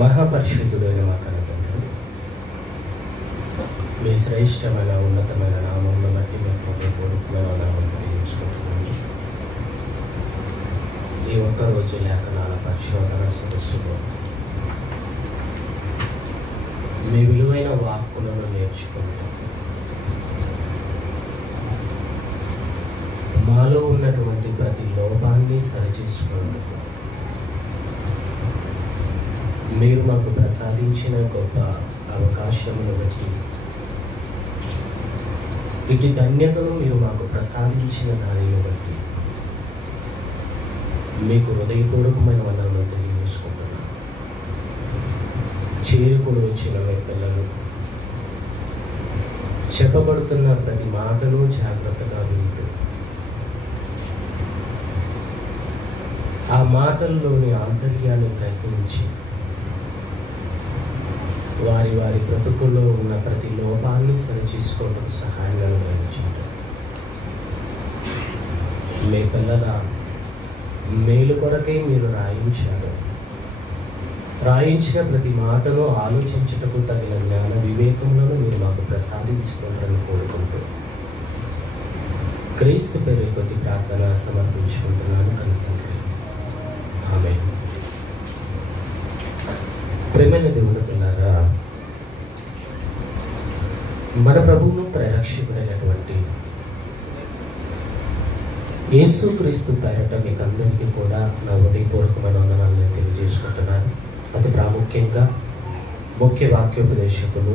మహాపరిశుద్ధుడైన మా కన్న తండ్రి, మీ శ్రేష్టమైన ఉన్నతమైన నామమును బట్టి మేము హృదయపూర్వకమైన నామం తెలియజేసుకుంటున్నాము. ఈ ఒక్కరోజు లేఖనాల పరిశోధన సదస్సులో మీ విలువైన వాక్కులను నేర్చుకుంటాం. మాలో ఉన్నటువంటి ప్రతి లోపాన్ని సరిచేసుకోండి. మీరు మాకు ప్రసాదించిన గొప్ప అవకాశమును బట్టి, ఇటు ధన్యతను మీరు మాకు ప్రసాదించిన దానిని బట్టి మీకు హృదయపూర్వకమైన వందనలు తెలియజేసుకుంటున్నాను. చేరుకుని వచ్చిన మీ పిల్లలు చెప్పబడుతున్న ప్రతి మాటలు జాగ్రత్తగా వింటూ ఆ మాటల్లోని ఆంతర్యాన్ని గ్రహించి వారి వారి బ్రతుకుల్లో ఉన్న ప్రతి లోపాన్ని సరిచేసుకోవడం సహాయంగా గ్రహించండి. మీ పిల్లల మేలు కొరకై మీరు రాయించిన ప్రతి మాటను ఆలోచించుటకు తగిన జ్ఞాన వివేకములను మీరు మాకు ప్రసాదించుకోవాలని కోరుకుంటూ క్రీస్తు పేరు కొద్ది ప్రార్థన సమర్పించుకుంటున్నాను కనుక ఆమేన్. ప్రేమైన దేవుని పిల్లారా, మన ప్రభువును పరిరక్షకుడైనటువంటి యేసుక్రీస్తు పేరట మీకు అందరికీ కూడా నా హృదయపూర్వకమైన వందనాలను తెలియజేసుకుంటున్నాను. అతి ప్రాముఖ్యంగా ముఖ్య వాక్యోపదేశకులు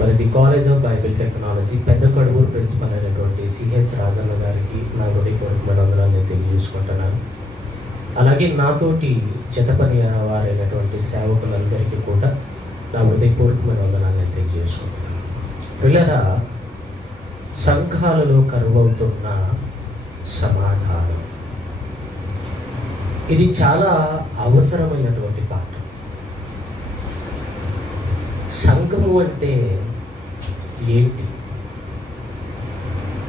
మరి the college of Bible technology పెద్ద కడుగూరు ప్రిన్సిపల్ అయినటువంటి సిహెచ్ రాజన్న గారికి నా హృదయపూర్వకమైన వందనాలను తెలియజేసుకుంటున్నాను. అలాగే నాతోటి జతపని వారైనటువంటి సేవకులందరికీ కూడా నా హృదయపూర్వకమైన వందనాలను తెలియజేసుకుంటున్నాను. పిల్లరా, సంఘాలలో కరువవుతున్న సమాధానం, ఇది చాలా అవసరమైనటువంటి పాఠం. సంఘము అంటే ఏంటి,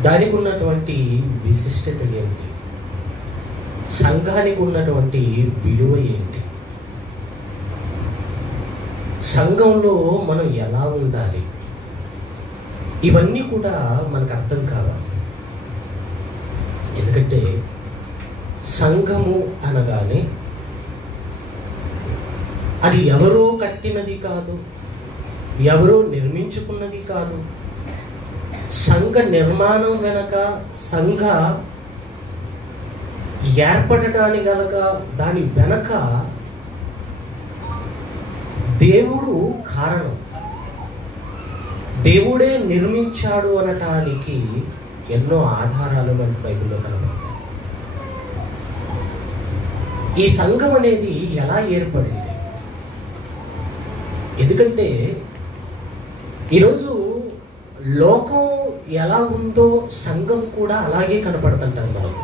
దానికి ఉన్నటువంటి విశిష్టత ఏంటి, సంఘానికి ఉన్నటువంటి విలువ ఏంటి, సంఘంలో మనం ఎలా ఉండాలి, ఇవన్నీ కూడా మనకు అర్థం కావాలి. ఎందుకంటే సంఘము అనగానే అది ఎవరో కట్టినది కాదు, ఎవరో నిర్మించుకున్నది కాదు. సంఘ నిర్మాణం వెనక, సంఘ ఏర్పడటానికి గనక దాని వెనక దేవుడు కారణం, దేవుడే నిర్మించాడు అనటానికి ఎన్నో ఆధారాలు మనకు బైబిల్లో కనబడతాయి. ఈ సంఘం అనేది ఎలా ఏర్పడింది? ఎందుకంటే ఈరోజు లోకం ఎలా ఉందో సంఘం కూడా అలాగే కనపడుతుంటారు. మనకు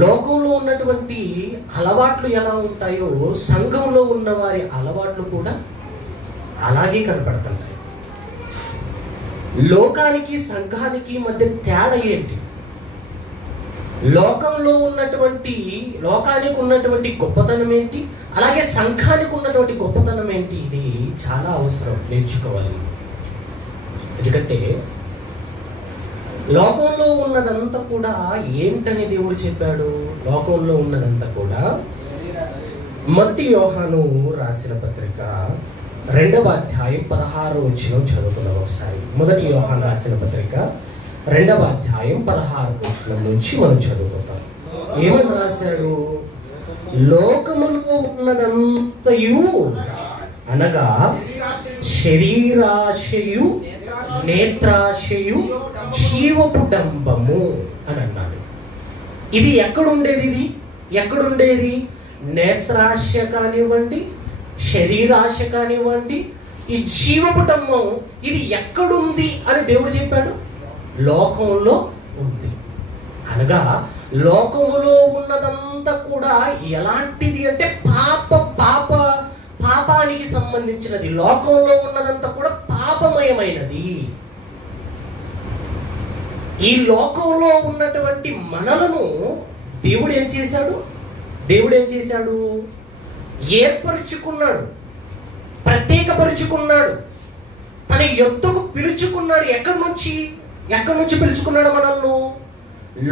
లోకంలో ఉన్నటువంటి అలవాట్లు ఎలా ఉంటాయో సంఘంలో ఉన్న వారి అలవాట్లు కూడా అలాగే కనపడుతుంటాయి. లోకానికి సంఘానికి మధ్య తేడా ఏంటి? లోకానికి ఉన్నటువంటి గొప్పతనం ఏంటి, అలాగే సంఘానికి ఉన్నటువంటి గొప్పతనం ఏంటి? ఇది చాలా అవసరం నేర్చుకోవాలి. ఎందుకంటే లోకంలో ఉన్నదంతా కూడా ఏంటని దేవుడు చెప్పాడు? లోకంలో ఉన్నదంతా కూడా మొదటి యోహాను రాసిన పత్రిక 2వ అధ్యాయం 16వ వచనం చదువుకున్నాం ఒకసారి. మొదటి యోహాను రాసిన పత్రిక 2వ అధ్యాయం 16వ వచనం నుంచి మనం చదువుకుంటాం. ఏమని రాశాడు? లోకములో ఉన్నదంతయు అనగా శరీరాశయు, నేత్రాశయు, జీవపు డంబము అని అన్నాడు. ఇది ఎక్కడుండేది? నేత్రాశ కానివ్వండి, శరీరాశ కానివ్వండి, ఈ జీవపు డంబం ఇది ఎక్కడుంది అని దేవుడు చెప్పాడు? లోకంలో ఉంది. అనగా లోకములో ఉన్నదంతా కూడా ఎలాంటిది అంటే పాపానికి సంబంధించినది. లోకంలో ఉన్నదంతా కూడా పాపమయమైనది. ఈ లోకంలో ఉన్నటువంటి మనలను దేవుడు ఏం చేశాడు? దేవుడు ఏం చేశాడు? ఏర్పరుచుకున్నాడు, ప్రత్యేకపరుచుకున్నాడు, తన యొద్దకు పిలుచుకున్నాడు. ఎక్కడి నుంచి పిలుచుకున్నాడు మనల్ని?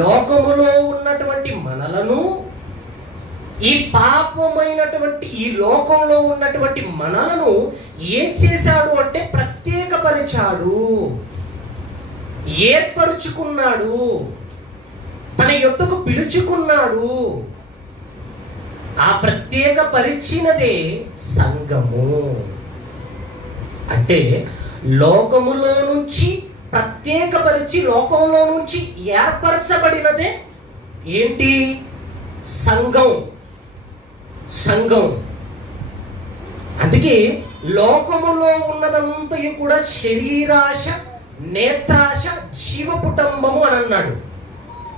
లోకములో ఉన్నటువంటి మనలను, ఈ పాపమైనటువంటి ఈ లోకంలో ఉన్నటువంటి మనలను ఏం చేశాడు అంటే ప్రత్యేకపరిచాడు, ఏర్పరుచుకున్నాడు, తన యొద్దకు పిలుచుకున్నాడు. ఆ ప్రత్యేకపరిచినదే సంఘము. అంటే లోకములో నుంచి ప్రత్యేకపరిచి లోకంలో నుంచి ఏర్పరచబడినదే ఏంటి? సంఘం. అందుకే లోకములో ఉన్నదంతయు కూడా శరీరాశ, నేత్రాశ, జీవపుటంబము అని అన్నాడు.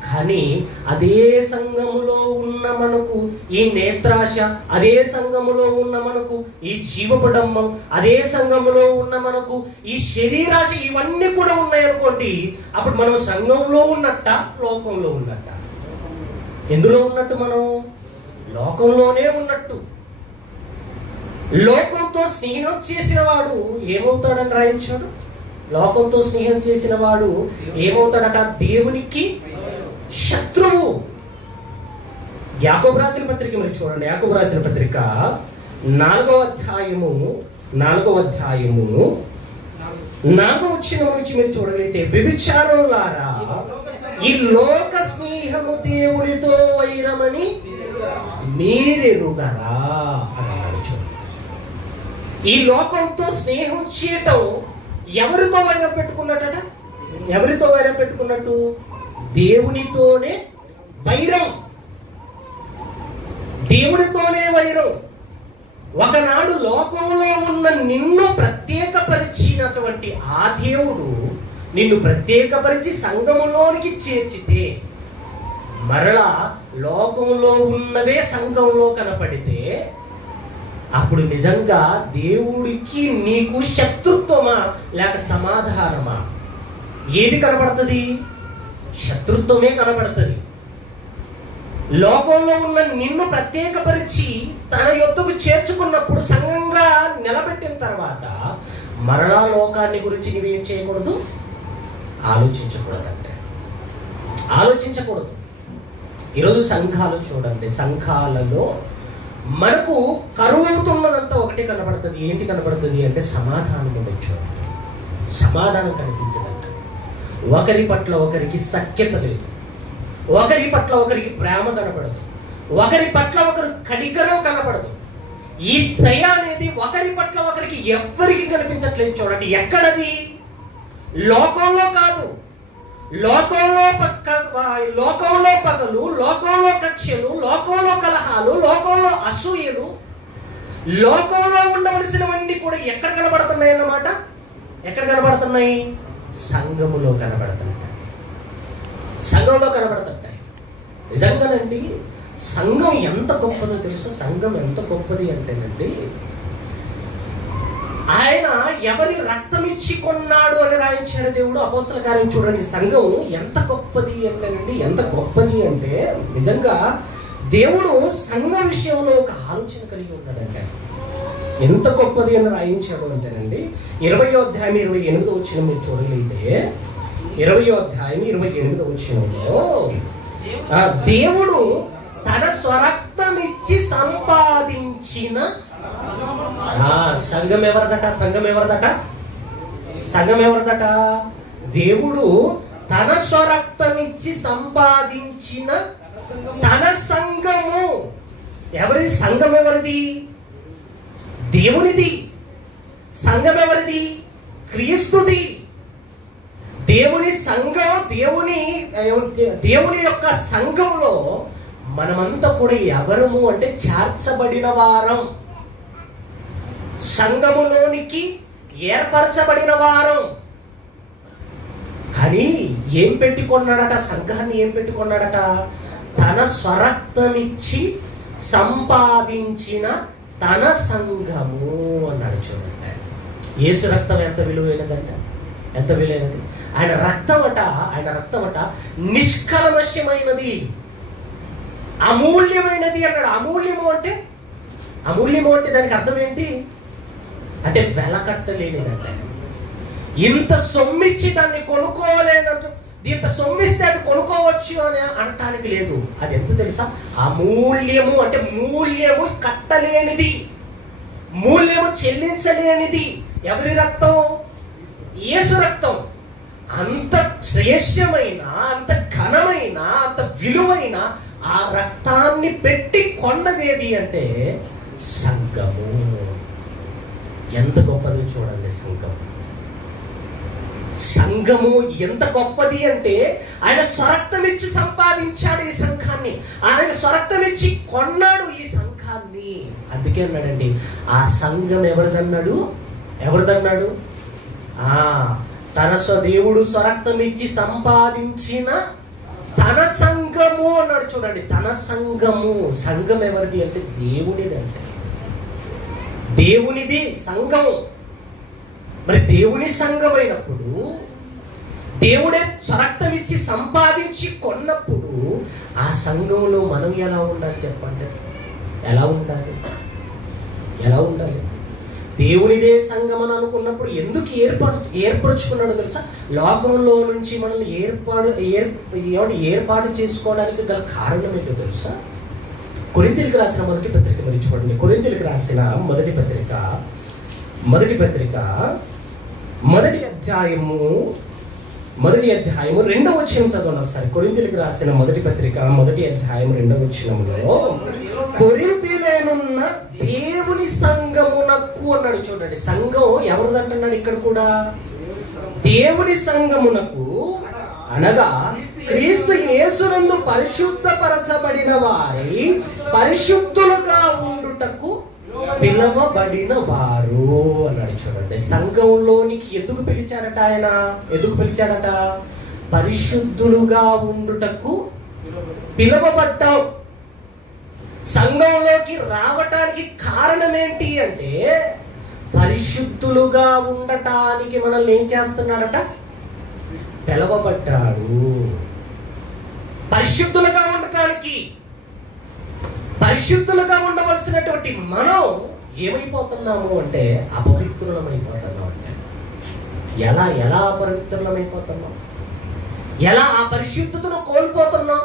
కానీ అదే సంఘములో ఉన్న మనకు ఈ నేత్రాశ, అదే సంఘములో ఉన్న మనకు ఈ జీవపుటంబం, అదే సంఘములో ఉన్న మనకు ఈ శరీరాశ, ఇవన్నీ కూడా ఉన్నాయనుకోండి, అప్పుడు మనం సంఘంలో ఉన్నట్ట, లోకంలో ఉన్నట్ట? ఎందులో ఉన్నట్టు? మనం లోకంలోనే ఉన్నట్టు. లోకంతో స్నేహం చేసిన వాడు ఏమవుతాడని రాయించాడు? లోకంతో స్నేహం చేసిన వాడు ఏమవుతాడట? దేవునికి శత్రువు. యాకోబు రాసిన పత్రిక మీరు చూడండి. యాకోబు రాసిన పత్రిక 4వ అధ్యాయము 4వ వచనం నుంచి మీరు చూడగలిగితే, వ్యభిచారులారా, ఈ లోక స్నేహము దేవునితో వైరమని మీరెరుగరా అన్నాడు. ఈ లోకంతో స్నేహం చేయటం ఎవరితో వైరం పెట్టుకున్నట? ఎవరితో వైరం పెట్టుకున్నట్టు? దేవునితోనే వైరం. దేవునితోనే వైరం. ఒకనాడు లోకంలో ఉన్న నిన్ను ప్రత్యేకపరిచినటువంటి ఆ దేవుడు నిన్ను ప్రత్యేకపరిచి సంఘములోనికి చేర్చితే, మరలా లోకంలో ఉన్నవే సంఘంలో కనపడితే, అప్పుడు నిజంగా దేవుడికి నీకు శత్రుత్వమా లేక సమాధానమా? ఏది కనపడుతుంది? శత్రుత్వమే కనబడుతుంది. లోకంలో ఉన్న నిన్ను ప్రత్యేకపరిచి తన యొద్దకు చేర్చుకున్నప్పుడు, సంఘంగా నిలబెట్టిన తర్వాత, మరలా లోకాన్ని గురించి నువ్వేం చేయకూడదు? ఆలోచించకూడదు. ఈరోజు సంఘాలు చూడండి, సంఘాలలో మనకు కరువు అవుతున్నదంతా ఒకటి కనబడుతుంది. ఏంటి కనబడుతుంది అంటే సమాధానం ఉండదు. చూడండి, సమాధానం కనిపించదంట. ఒకరి పట్ల ఒకరికి సఖ్యత లేదు, ఒకరి పట్ల ఒకరికి ప్రేమ కనపడదు, ఒకరి పట్ల ఒకరు కనికరం కనపడదు. ఈ దయ అనేది ఒకరి పట్ల ఒకరికి ఎవ్వరికి కనిపించట్లేదు. చూడండి, ఎక్కడది? లోకంలో కాదు. లోకంలో పగలు, లోకంలో కక్షలు, లోకంలో కలహాలు, లోకంలో అసూయలు, లోకంలో ఉండవలసినవన్నీ కూడా ఎక్కడ కనబడుతున్నాయి అన్నమాట? ఎక్కడ కనబడుతున్నాయి? సంఘములో కనబడుతుంటాయి. సంఘంలో కనబడుతుంటాయి. నిజంగానండి, సంఘం ఎంత గొప్పదో తెలుసా? సంఘం ఎంత గొప్పది అంటేనండి, ఆయన ఎవరి రక్తం ఇచ్చి కొన్నాడు అని రాయించాడు దేవుడు. అపోస్తల కార్యం చూడండి. సంఘం ఎంత గొప్పది అంటేనండి, ఎంత గొప్పది అంటే నిజంగా దేవుడు సంఘం విషయంలో ఒక ఆలోచన కలిగి ఉన్నాడంటే ఎంత గొప్పది అని రాయించాడు అంటేనండి, 20వ అధ్యాయం 28వ వచనం మీరు చూడగలిగితే, 20వ అధ్యాయం 28వ వచనంలో, దేవుడు తన స్వరక్తం ఇచ్చి సంపాదించిన సంఘం ఎవరిదట? సంఘం ఎవరిదట? దేవుడు తన స్వరక్తం ఇచ్చి సంపాదించిన తన సంఘము. ఎవరిది? సంఘం ఎవరిది? దేవునిది. సంఘం ఎవరిది? క్రీస్తుది. దేవుని సంఘం, దేవుని యొక్క సంఘంలో మనమంతా కూడా ఎవరము అంటే చేర్చబడిన వారం, సంఘములోనికి ఏర్పరచబడిన వారం. కానీ ఏం పెట్టుకున్నాడట? సంఘాన్ని ఏం పెట్టుకున్నాడట? తన స్వరక్తమిచ్చి సంపాదించిన తన సంఘము అన్నాడు. చూడండి, యేసు రక్తం ఎంత విలువైనదంట, ఎంత విలువైనది. ఆయన రక్తం అట నిష్కల్మషమైనది. అమూల్యమైనది అన్నాడు. అమూల్యము అంటే దానికి అర్థం ఏంటి అంటే వెలకట్టలేనిదంటే. ఇంత సొమ్మిచ్చి దాన్ని కొనుక్కోలేనట్టు, ఇంత సొమ్మిస్తే అది కొనుక్కోవచ్చు అని అనటానికి లేదు. అది ఎంత తెలుసా? అమూల్యము అంటే మూల్యము కట్టలేనిది, మూల్యము చెల్లించలేనిది. ఎవరి రక్తం? యేసు రక్తం. అంత శ్రేష్టమైన, అంత ఘనమైన, అంత విలువైన ఆ రక్తాన్ని పెట్టి కొన్నదేది అంటే సంఘము. ఎంత గొప్పది చూడండి సంఘం. సంఘము ఎంత గొప్పది అంటే ఆయన స్వరక్తం ఇచ్చి సంపాదించాడు ఈ సంఘాన్ని, ఆయన స్వరక్తం ఇచ్చి కొన్నాడు ఈ సంఘాన్ని. అందుకే అన్నాడండి, ఆ సంఘం ఎవరిదన్నాడు? తన దేవుడు స్వరక్తం ఇచ్చి సంపాదించిన తన సంఘము అన్నాడు. చూడండి, తన సంఘము. సంఘం ఎవరిది అంటే దేవునిది. అంటే దేవునిది సంఘం. మరి దేవుని సంఘమైనప్పుడు, దేవుడే స్వరక్తం ఇచ్చి సంపాదించి కొన్నప్పుడు ఆ సంఘంలో మనం ఎలా ఉండాలి చెప్పండి? ఎలా ఉండాలి? దేవునిదే సంఘం అని అనుకున్నప్పుడు ఎందుకు ఏర్పరచుకున్నాడో తెలుసా? లోకంలో నుంచి మనల్ని ఏర్పాటు చేసుకోవడానికి గల కారణం ఏంటో తెలుసా? కొరింథీయులకు రాసిన మొదటి పత్రిక మీరు చూడండి. కొరింథీయులకు రాసిన మొదటి పత్రిక మొదటి అధ్యాయము 2వ వచనం చదవండి ఒకసారి. కొరింథీయులకు రాసిన మొదటి పత్రిక 1వ అధ్యాయం 2వ వచనంలో కొరింథీయులోనున్న దేవుని సంఘమునకు అన్నాడు. చూడండి, సంఘం ఎవరిదంటున్నాడు ఇక్కడ కూడా? దేవుని సంఘమునకు అనగా క్రీస్తు యేసునందు పరిశుద్ధపరచబడిన వారి పరిశుద్ధులుగా ఉండుటకు పిలవబడిన వారు అన్నాడు. చూడండి, సంఘంలోనికి ఎందుకు పిలిచాడట ఆయన? పరిశుద్ధులుగా ఉండుటకు పిలవబడ్డాం. సంఘంలోకి రావటానికి కారణం ఏంటి అంటే పరిశుద్ధులుగా ఉండటానికి మనల్ని ఏం చేస్తున్నాడట? పిలవబడ్డాడు. పరిశుద్ధులుగా ఉండటానికి, పరిశుద్ధులుగా ఉండవలసినటువంటి మనం ఏమైపోతున్నాము అంటే అపవిత్రులమైపోతున్నాం. అంటే ఎలా అపవిత్రులమైపోతున్నాం? ఎలా ఆ పరిశుద్ధతను కోల్పోతున్నాం?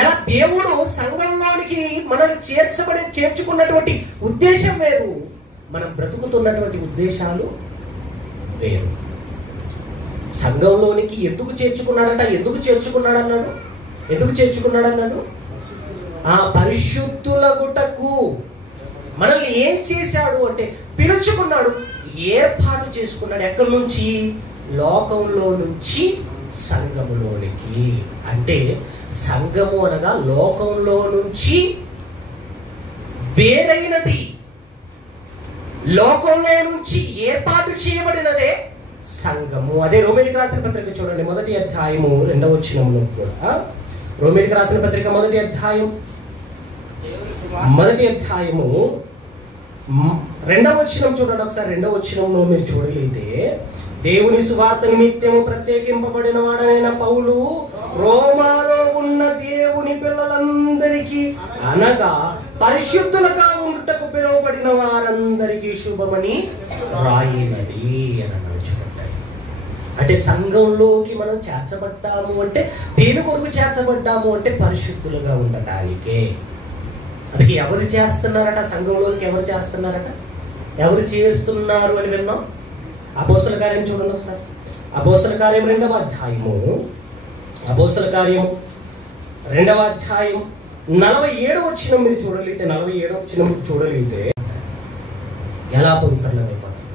ఎలా దేవుడు సంఘంలోనికి మనల్ని చేర్చుకున్నటువంటి ఉద్దేశం వేరు, మనం బ్రతుకుతున్నటువంటి ఉద్దేశాలు వేరు. సంఘంలోనికి ఎందుకు చేర్చుకున్నాడట? ఎందుకు చేర్చుకున్నాడు అన్నాడు? ఆ పరిశుద్ధులగుటకు. మనల్ని ఏం చేశాడు అంటే పిలుచుకున్నాడు, ఏర్పాటు చేసుకున్నాడు. ఎక్కడి నుంచి? లోకంలో నుంచి సంఘములోనికి. అంటే సంఘము అనగా లోకంలో నుంచి వేరైనది, లోకంలో నుంచి ఏర్పాటు చేయబడినదే సంఘము. అదే రోమీయులకు రాసిన పత్రిక చూడండి, 1వ అధ్యాయము 2వ వచనంలో కూడా. రోమీయులకు రాసిన పత్రిక 1వ అధ్యాయము 2వ వచనం చూడండి ఒకసారి. 2వ వచనంలో మీరు చూడగలిగితే, దేవుని సువార్త నిమిత్తము ప్రత్యేకింపబడిన వాడైన పౌలు రోమాలో ఉన్న దేవుని పిల్లలందరికీ అనగా పరిశుద్ధులుగా ఉండుటకు పిలువబడిన వారందరికీ శుభమని రాయినది అని అన్నాడు. చూడండి, అంటే సంఘంలోకి మనం చేర్చబడ్డాము అంటే దేని కొరకు చేర్చబడ్డాము అంటే పరిశుద్ధులుగా ఉండటానికే. అందుకే ఎవరు చేస్తున్నారట? సంఘంలోనికి ఎవరు చేస్తున్నారట? ఎవరు చేస్తున్నారు అని విన్నాం. అపోస్తల కార్యం చూడండి ఒకసారి. అపోస్తల కార్యం 2వ అధ్యాయము 47వ వచనం మీరు చూడగలిగితే, 47వ వచనం చూడగలిగితే ఎలా పవిత్రమైపోతాయి.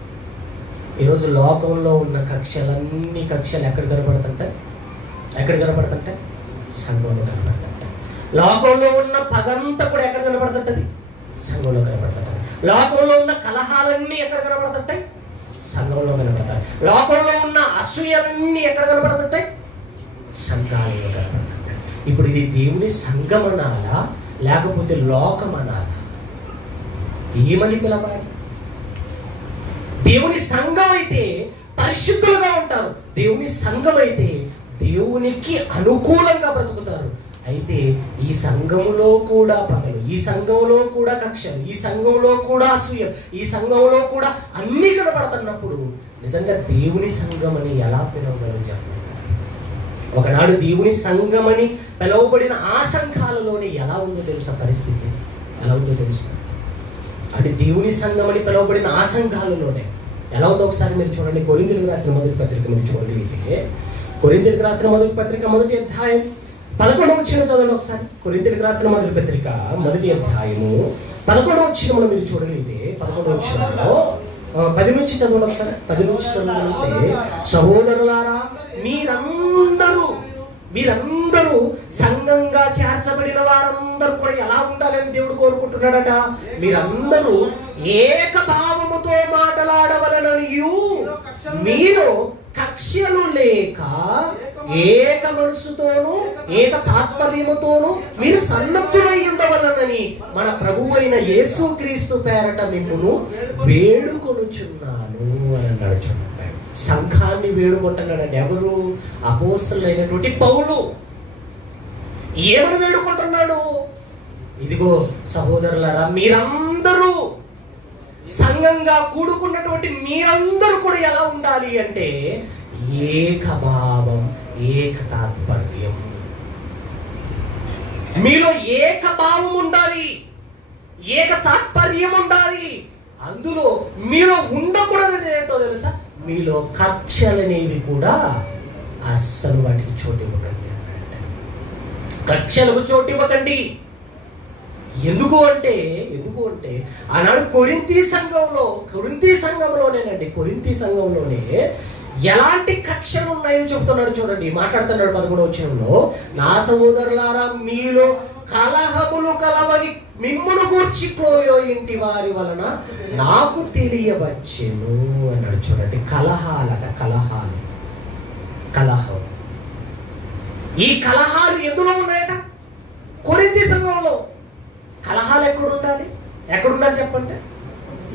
ఈరోజు లోకంలో ఉన్న కక్షలు ఎక్కడ కనపడుతుంటాయి? సంఘంలో కనపడుతుంటాయి. లోకంలో ఉన్న పగంతా కూడా ఎక్కడ కనపడుతుంటది? సంఘంలో కనపడుతుంటది. లోకంలో ఉన్న కలహాలన్నీ ఎక్కడ కనపడుతుంటాయి? సంఘంలో కనపడతాయి. లోకంలో ఉన్న అసూయలన్నీ ఎక్కడ కనపడుతుంటాయి? సంఘాలలో కనపడుతుంటాయి. ఇప్పుడు ఇది దేవుని సంఘం అనాలా లేకపోతే లోకం అనాలా? ఏమని పిలవాలి? దేవుని సంఘం అయితే పరిశుద్ధులుగా ఉంటారు. దేవుని సంఘం అయితే దేవునికి అనుకూలంగా బ్రతుకుతారు. అయితే ఈ సంఘములో కూడా పగలు, ఈ సంఘంలో కూడా కక్షలు, ఈ సంఘంలో కూడా అసూయ, ఈ సంఘంలో కూడా అన్ని కనపడుతున్నప్పుడు నిజంగా దేవుని సంఘం అని ఎలా పిలవగలం చెప్పండి? ఒకనాడు దేవుని సంఘం అని పిలువబడిన ఆ సంఘాలలోనే ఎలా ఉందో తెలుసా పరిస్థితి? ఎలా ఉందో తెలుసా? అంటే దేవుని సంఘం అని పిలువబడిన ఆ సంఘాలలోనే ఎలా ఉందో ఒకసారి మీరు చూడండి. కొరింథీయులకు రాసిన మొదటి పత్రిక మీరు చూడగలిగితే, కొరింథీయులకు రాసిన మొదటి పత్రిక 1వ అధ్యాయం 11వ వచనం చదవండి ఒకసారి. కొరింథీయులకు రాసిన మొదటి పత్రిక 1వ అధ్యాయము 11వ వచనం మీరు చూడగలిగితే 11వ వచనంలో 10 నుంచి చదవండి ఒకసారి. 10 నుంచి చదవగలిగితే, సహోదరులారా మీరందరూ సంఘంగా చేర్చబడిన వారందరూ కూడా ఎలా ఉండాలని దేవుడు కోరుకుంటున్నాడట? మీరందరూ ఏకభావముతో మాట్లాడవలననియు, మీలో కక్ష్యలు లేక ఏక మనసుతోనూ ఏక తాత్పర్యముతోనూ మీరు సన్నద్ధులై ఉండవలనని మన ప్రభువు అయిన యేసుక్రీస్తు పేరట మిమ్మును వేడుకొనుచున్నాను అని అన్నాడు. చూడండి, సంఘాన్ని వేడుకుంటున్నాడండి. ఎవరు? అపోస్తలులైనటువంటి పౌలు. ఏమని వేడుకుంటున్నాడు? ఇదిగో సహోదరులారా, మీరందరూ సంఘంగా కూడుకున్నటువంటి మీరందరూ కూడా ఎలా ఉండాలి అంటే ఏకభావం, ఏక తాత్పర్యం. మీలో ఏకభావం ఉండాలి, ఏక తాత్పర్యం ఉండాలి. అందులో మీలో ఉండకూడదు ఏంటో తెలుసా? మీలో కక్షలనేవి కూడా అస్సలు వాటికి చోటు ఇవ్వకండి అన్నట్టు. కక్షలకు చోటు ఇవ్వకండి. ఎందుకు అంటే ఆనాడు కొరింథీ సంఘంలోనే ఎలాంటి కక్షలు ఉన్నాయో చెప్తున్నాడు. చూడండి, మాట్లాడుతున్నాడు 11వ వచనంలో, నా సహోదరులారా మీలో కలహములు కలవని మిమ్మును గూర్చి క్లోయో ఇంటి వారి వలన నాకు తెలియవచ్చెను అన్నాడు. చూడండి, కలహం. ఈ కలహాలు ఎందులో ఉన్నాయట? కొరింథీ సంఘంలో. కలహాలు ఎక్కడుండాలి చెప్పండి?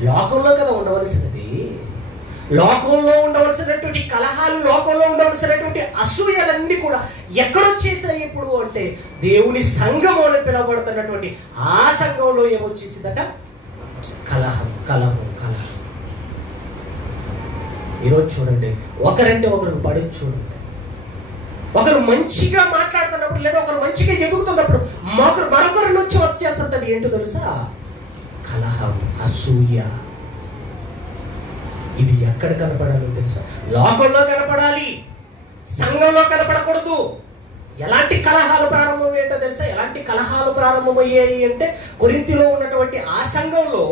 లోకంలో కదా ఉండవలసినది. లోకంలో ఉండవలసినటువంటి కలహాలు, లోకంలో ఉండవలసినటువంటి అసూయలన్నీ కూడా ఎక్కడొచ్చేసాయి ఇప్పుడు అంటే దేవుని సంఘం అని పిలువబడుతున్నటువంటి ఆ సంఘంలో ఏమొచ్చేసిందట? కలహం. ఈరోజు చూడండి, ఒకరంటే ఒకరికి పడి చూడండి. ఒకరు మంచిగా మాట్లాడుతున్నప్పుడు లేదా ఒకరు మంచిగా ఎదుగుతున్నప్పుడు మరొకరి నుంచి వచ్చేస్తుంటది. ఏంటో తెలుసా? కలహం, అసూయ. ఇవి ఎక్కడ కనపడాలో తెలుసా? లోకంలో కనపడాలి, సంఘంలో కనపడకూడదు. ఎలాంటి కలహాలు ప్రారంభం ఏంటో తెలుసా? ఎలాంటి కలహాలు ప్రారంభమయ్యాయి అంటే కొరింథీలో ఉన్నటువంటి ఆ సంఘంలో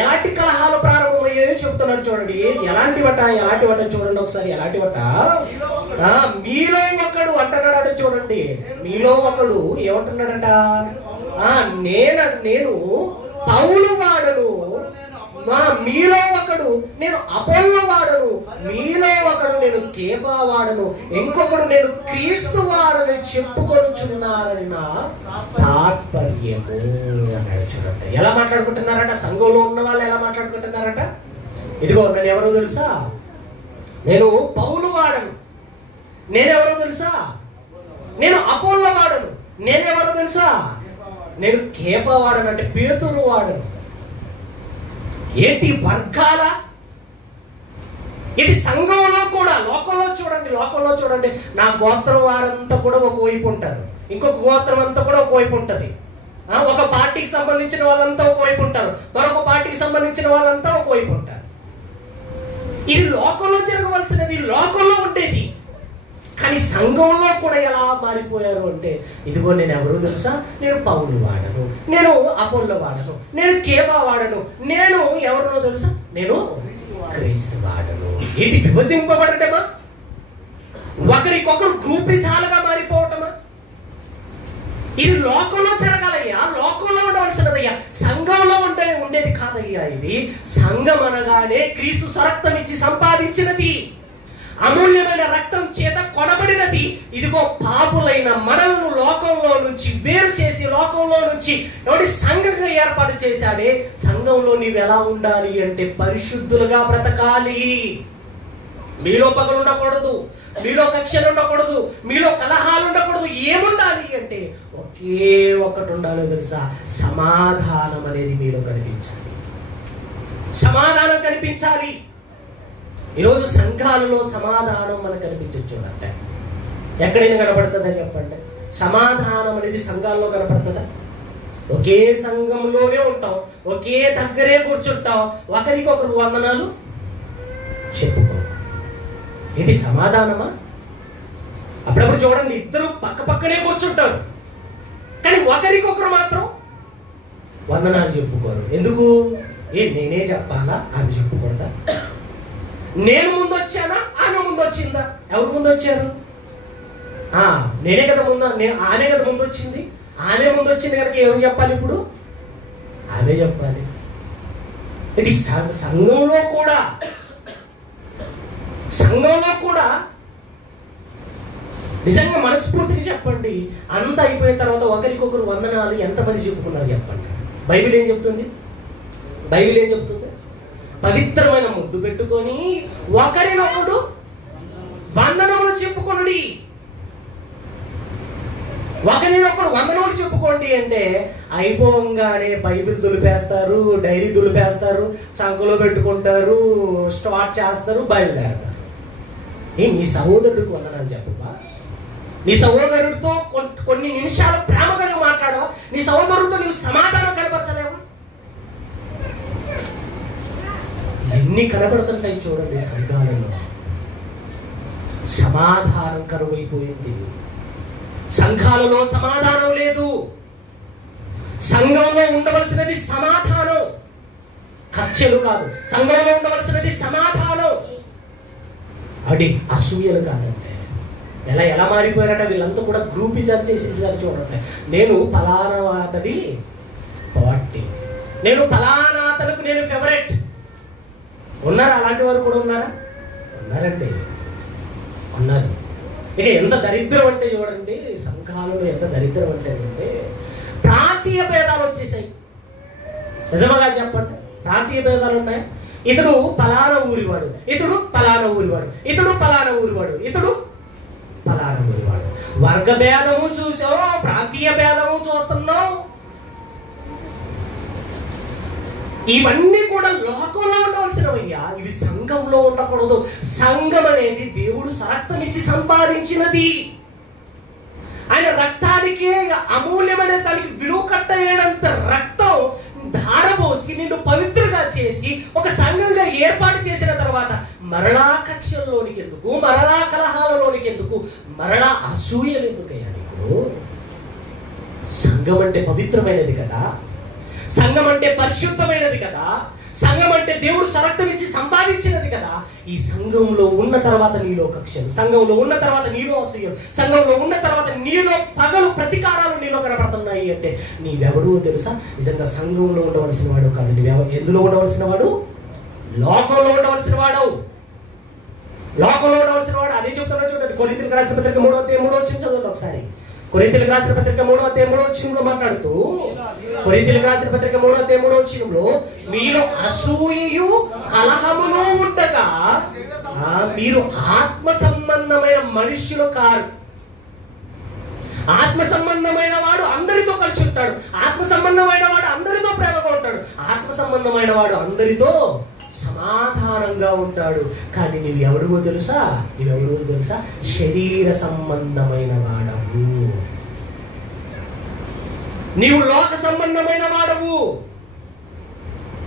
ఎలాంటి కలహాలు ప్రారంభమయ్యాయో చెప్తున్నాడు. చూడండి, ఎలాంటివట చూడండి ఒకసారి. ఎలాంటివట? మీలో ఒకడు అంటున్నాడు. చూడండి, మీలో ఒకడు ఏమంటున్నాడట? నేను పౌలు వాడను, మీలో ఒకడు నేను అపోల్లో వాడను, మీలో ఒకడు నేను కేఫా వాడను, ఇంకొకడు నేను క్రీస్తు వాడని చెప్పుకొనుచున్నారని నా తాత్పర్యము అన్నాడు. చూడండి, ఎలా మాట్లాడుకుంటున్నారట? సంఘంలో ఉన్న వాళ్ళు ఎలా మాట్లాడుకుంటున్నారట? ఇదిగో నేను ఎవరో తెలుసా? నేను పౌలు వాడను. నేనెవరో తెలుసా? నేను అపోల్లో వాడను. నేనెవరో తెలుసా? నేను కేఫా వాడను, అంటే పేతురు వాడను. ఏంటి వర్గాల? ఇది సంఘంలో కూడా. లోకంలో చూడండి, నా గోత్రం వారంతా కూడా ఒకవైపు ఉంటారు, ఇంకొక గోత్రం అంతా కూడా ఒకవైపు ఉంటుంది. ఒక పార్టీకి సంబంధించిన వాళ్ళంతా ఒకవైపు ఉంటారు, మరొక పార్టీకి సంబంధించిన వాళ్ళంతా ఒకవైపు ఉంటారు. ఇది లోకంలో జరగవలసినది, లోకంలో ఉండేది. కానీ సంఘంలో కూడా ఎలా మారిపోయారు అంటే ఇదిగో నేను ఎవరో తెలుసా? నేను పౌలు వాడను, నేను అపోల్లో వాడను, నేను కేఫా వాడను, నేను ఎవరినో తెలుసా? నేను క్రీస్తు వాడను. ఏంటి విభజింపబడటమా? ఒకరికొకరు గ్రూపిజాలుగా మారిపోవటమా? ఇది లోకంలో జరగాలయ్యా, లోకంలో ఉండవలసినదయ్యా, సంఘంలో ఉండేది కాదయ్యా. ఇది సంఘం అనగానే క్రీస్తు స్వరక్తం ఇచ్చి సంపాదించినది, అమూల్యమైన రక్తం చేత కొనబడినది. ఇదిగో పాపులైన మనలను లోకంలో నుంచి వేరు చేసి లోకంలో నుంచి సంఘంగా ఏర్పాటు చేశాడే. సంఘంలో నీవు ఎలా ఉండాలి అంటే పరిశుద్ధులుగా బ్రతకాలి. మీలో పగలు ఉండకూడదు, మీలో కక్షలు ఉండకూడదు, మీలో కలహాలు ఉండకూడదు. ఏముండాలి అంటే ఒకే ఒక్కటి ఉండాలో తెలుసా? సమాధానం అనేది మీలో కనిపించాలి. సమాధానం కనిపించాలి. ఈరోజు సంఘాలలో సమాధానం మనకు కనిపించచ్చు అంటే ఎక్కడైనా కనపడుతుందా చెప్పండి? సమాధానం అనేది సంఘాల్లో కనపడుతుందా? ఒకే సంఘంలోనే ఉంటాం, ఒకే దగ్గరే కూర్చుంటాం, ఒకరికొకరు వందనాలు చెప్పుకో. ఏంటి సమాధానమా? అప్పుడప్పుడు చూడండి, ఇద్దరు పక్క పక్కనే కూర్చుంటారు, కానీ ఒకరికొకరు మాత్రం వందనాలు చెప్పుకోరు. ఎందుకు? నేనే చెప్పాలా, ఆమె చెప్పకూడదా? నేను ముందు వచ్చానా, ఆమె ముందు వచ్చిందా? ఎవరు ముందు వచ్చారు? నేనే కదా ముందు, ఆమె కదా ముందు వచ్చింది. ఆమె ముందు వచ్చింది కనుక ఎవరు చెప్పాలి? ఇప్పుడు ఆమె చెప్పాలి. ఇటు సంఘంలో కూడా నిజంగా మనస్ఫూర్తిగా చెప్పండి, అంత అయిపోయిన తర్వాత ఒకరికొకరు వందనాలు ఎంతమంది చెప్పుకున్నారు చెప్పండి? బైబిల్ ఏం చెప్తుంది? పవిత్రమైన ముద్దు పెట్టుకొని ఒకరినొకడు వందనములు చెప్పుకొనుడి. ఒకరినొకడు వందనములు చెప్పుకోండి అంటే అయిపోగానే బైబిల్ దులిపేస్తారు, డైరీ దులిపేస్తారు, చంకలో పెట్టుకుంటారు, స్టార్ట్ చేస్తారు, బయలుదేరతారు. నీ సహోదరుడికి వందనాలు చెప్పవా? నీ సహోదరుడితో కొన్ని నిమిషాలు ప్రేమగా నువ్వు మాట్లాడవా? నీ సహోదరుడితో నీవు సమాధానం కనపరచలేవా? ఎన్ని కనబడుతుంటాయి చూడండి సంఘాలలో. సమాధానం కరువైపోయింది. సంఘాలలో సమాధానం లేదు. సంఘంలో ఉండవలసినది సమాధానం, కక్షలు కాదు. సంఘంలో ఉండవలసినది సమాధానం, అసూయలు కాదంటే. ఎలా మారిపోయారట వీళ్ళంతా కూడా గ్రూపిజం చేసేసారు చూడండి. నేను ఫలానా అతడి పార్టీ, నేను ఫలానా అతనికి నేను ఫేవరెట్. ఉన్నారా? అలాంటి వారు కూడా ఉన్నారా? ఉన్నారండి, ఉన్నారు. ఇక ఎంత దరిద్రం అంటే చూడండి, సంఘాలలో ఎంత దరిద్రం అంటే ప్రాంతీయ భేదాలు వచ్చేసాయి. నిజంగా చెప్పండి, ప్రాంతీయ భేదాలు ఉన్నాయి. ఇతడు ఫలానా ఊరివాడు, ఇతడు ఫలానా ఊరివాడు, ఇతడు ఫలానా ఊరివాడు, ఇతడు ఫలానా ఊరివాడు. వర్గ భేదము చూసాం, ప్రాంతీయ భేదము చూస్తున్నాం. ఇవన్నీ కూడా లోకంలో ఉండవలసినవయ్యా, ఇవి సంఘంలో ఉండకూడదు. సంఘం అనేది దేవుడు రక్తమిచ్చి సంపాదించినది. ఆయన రక్తానికి అమూల్యమైన దానికి విలువ కట్టేయడంత రక్తం ధారపోసి నిన్ను పవిత్రంగా చేసి ఒక సంఘంగా ఏర్పాటు చేసిన తర్వాత మరలా కక్షల్లోనికి ఎందుకు, మరలా కలహాలలోనికి ఎందుకు, మరలా అసూయలు ఎందుకయ్యా నీకు? సంఘం అంటే పవిత్రమైనది కదా, సంఘం అంటే పరిశుద్ధమైనది కదా, సంఘం అంటే దేవుడు రక్తమిచ్చి సంపాదించినది కదా. ఈ సంఘంలో ఉన్న తర్వాత నీలో కక్షలు, సంఘంలో ఉన్న తర్వాత నీలో అసూయలు, సంఘంలో ఉన్న తర్వాత నీలో పగలు, ప్రతీకారాలు నీలో కనపడుతున్నాయి అంటే నీవెవడో తెలుసా? నిజంగా సంఘంలో ఉండవలసిన వాడు కాదు. ఎందులో ఉండవలసిన వాడు? లోకంలో ఉండవలసిన వాడు. లోకంలో ఉండవలసిన వాడు. అదే చెప్తున్నాడు చూడండి. కొరింథీయులకు రాసిన పత్రిక 3:3 చదవండి ఒకసారి. కొరింథీయులకు రాసిన పత్రిక 3:3 మాట్లాడుతూ, కొరింథీయులకు రాసిన పత్రిక 3:3 మీలో అసూయయు కలహమును ఉండగా మీరు ఆత్మ సంబంధమైన మనుష్యులు కారు. ఆత్మ సంబంధమైన వాడు అందరితో కలిసి ఉంటాడు, ఆత్మ సంబంధమైన వాడు అందరితో ప్రేమగా ఉంటాడు, ఆత్మ సంబంధమైన వాడు అందరితో సమాధానంగా ఉంటాడు. కానీ నువ్వెవరివో తెలుసా? శరీర సంబంధమైన వాడవు, నీవు లోక సంబంధమైన వాడవు.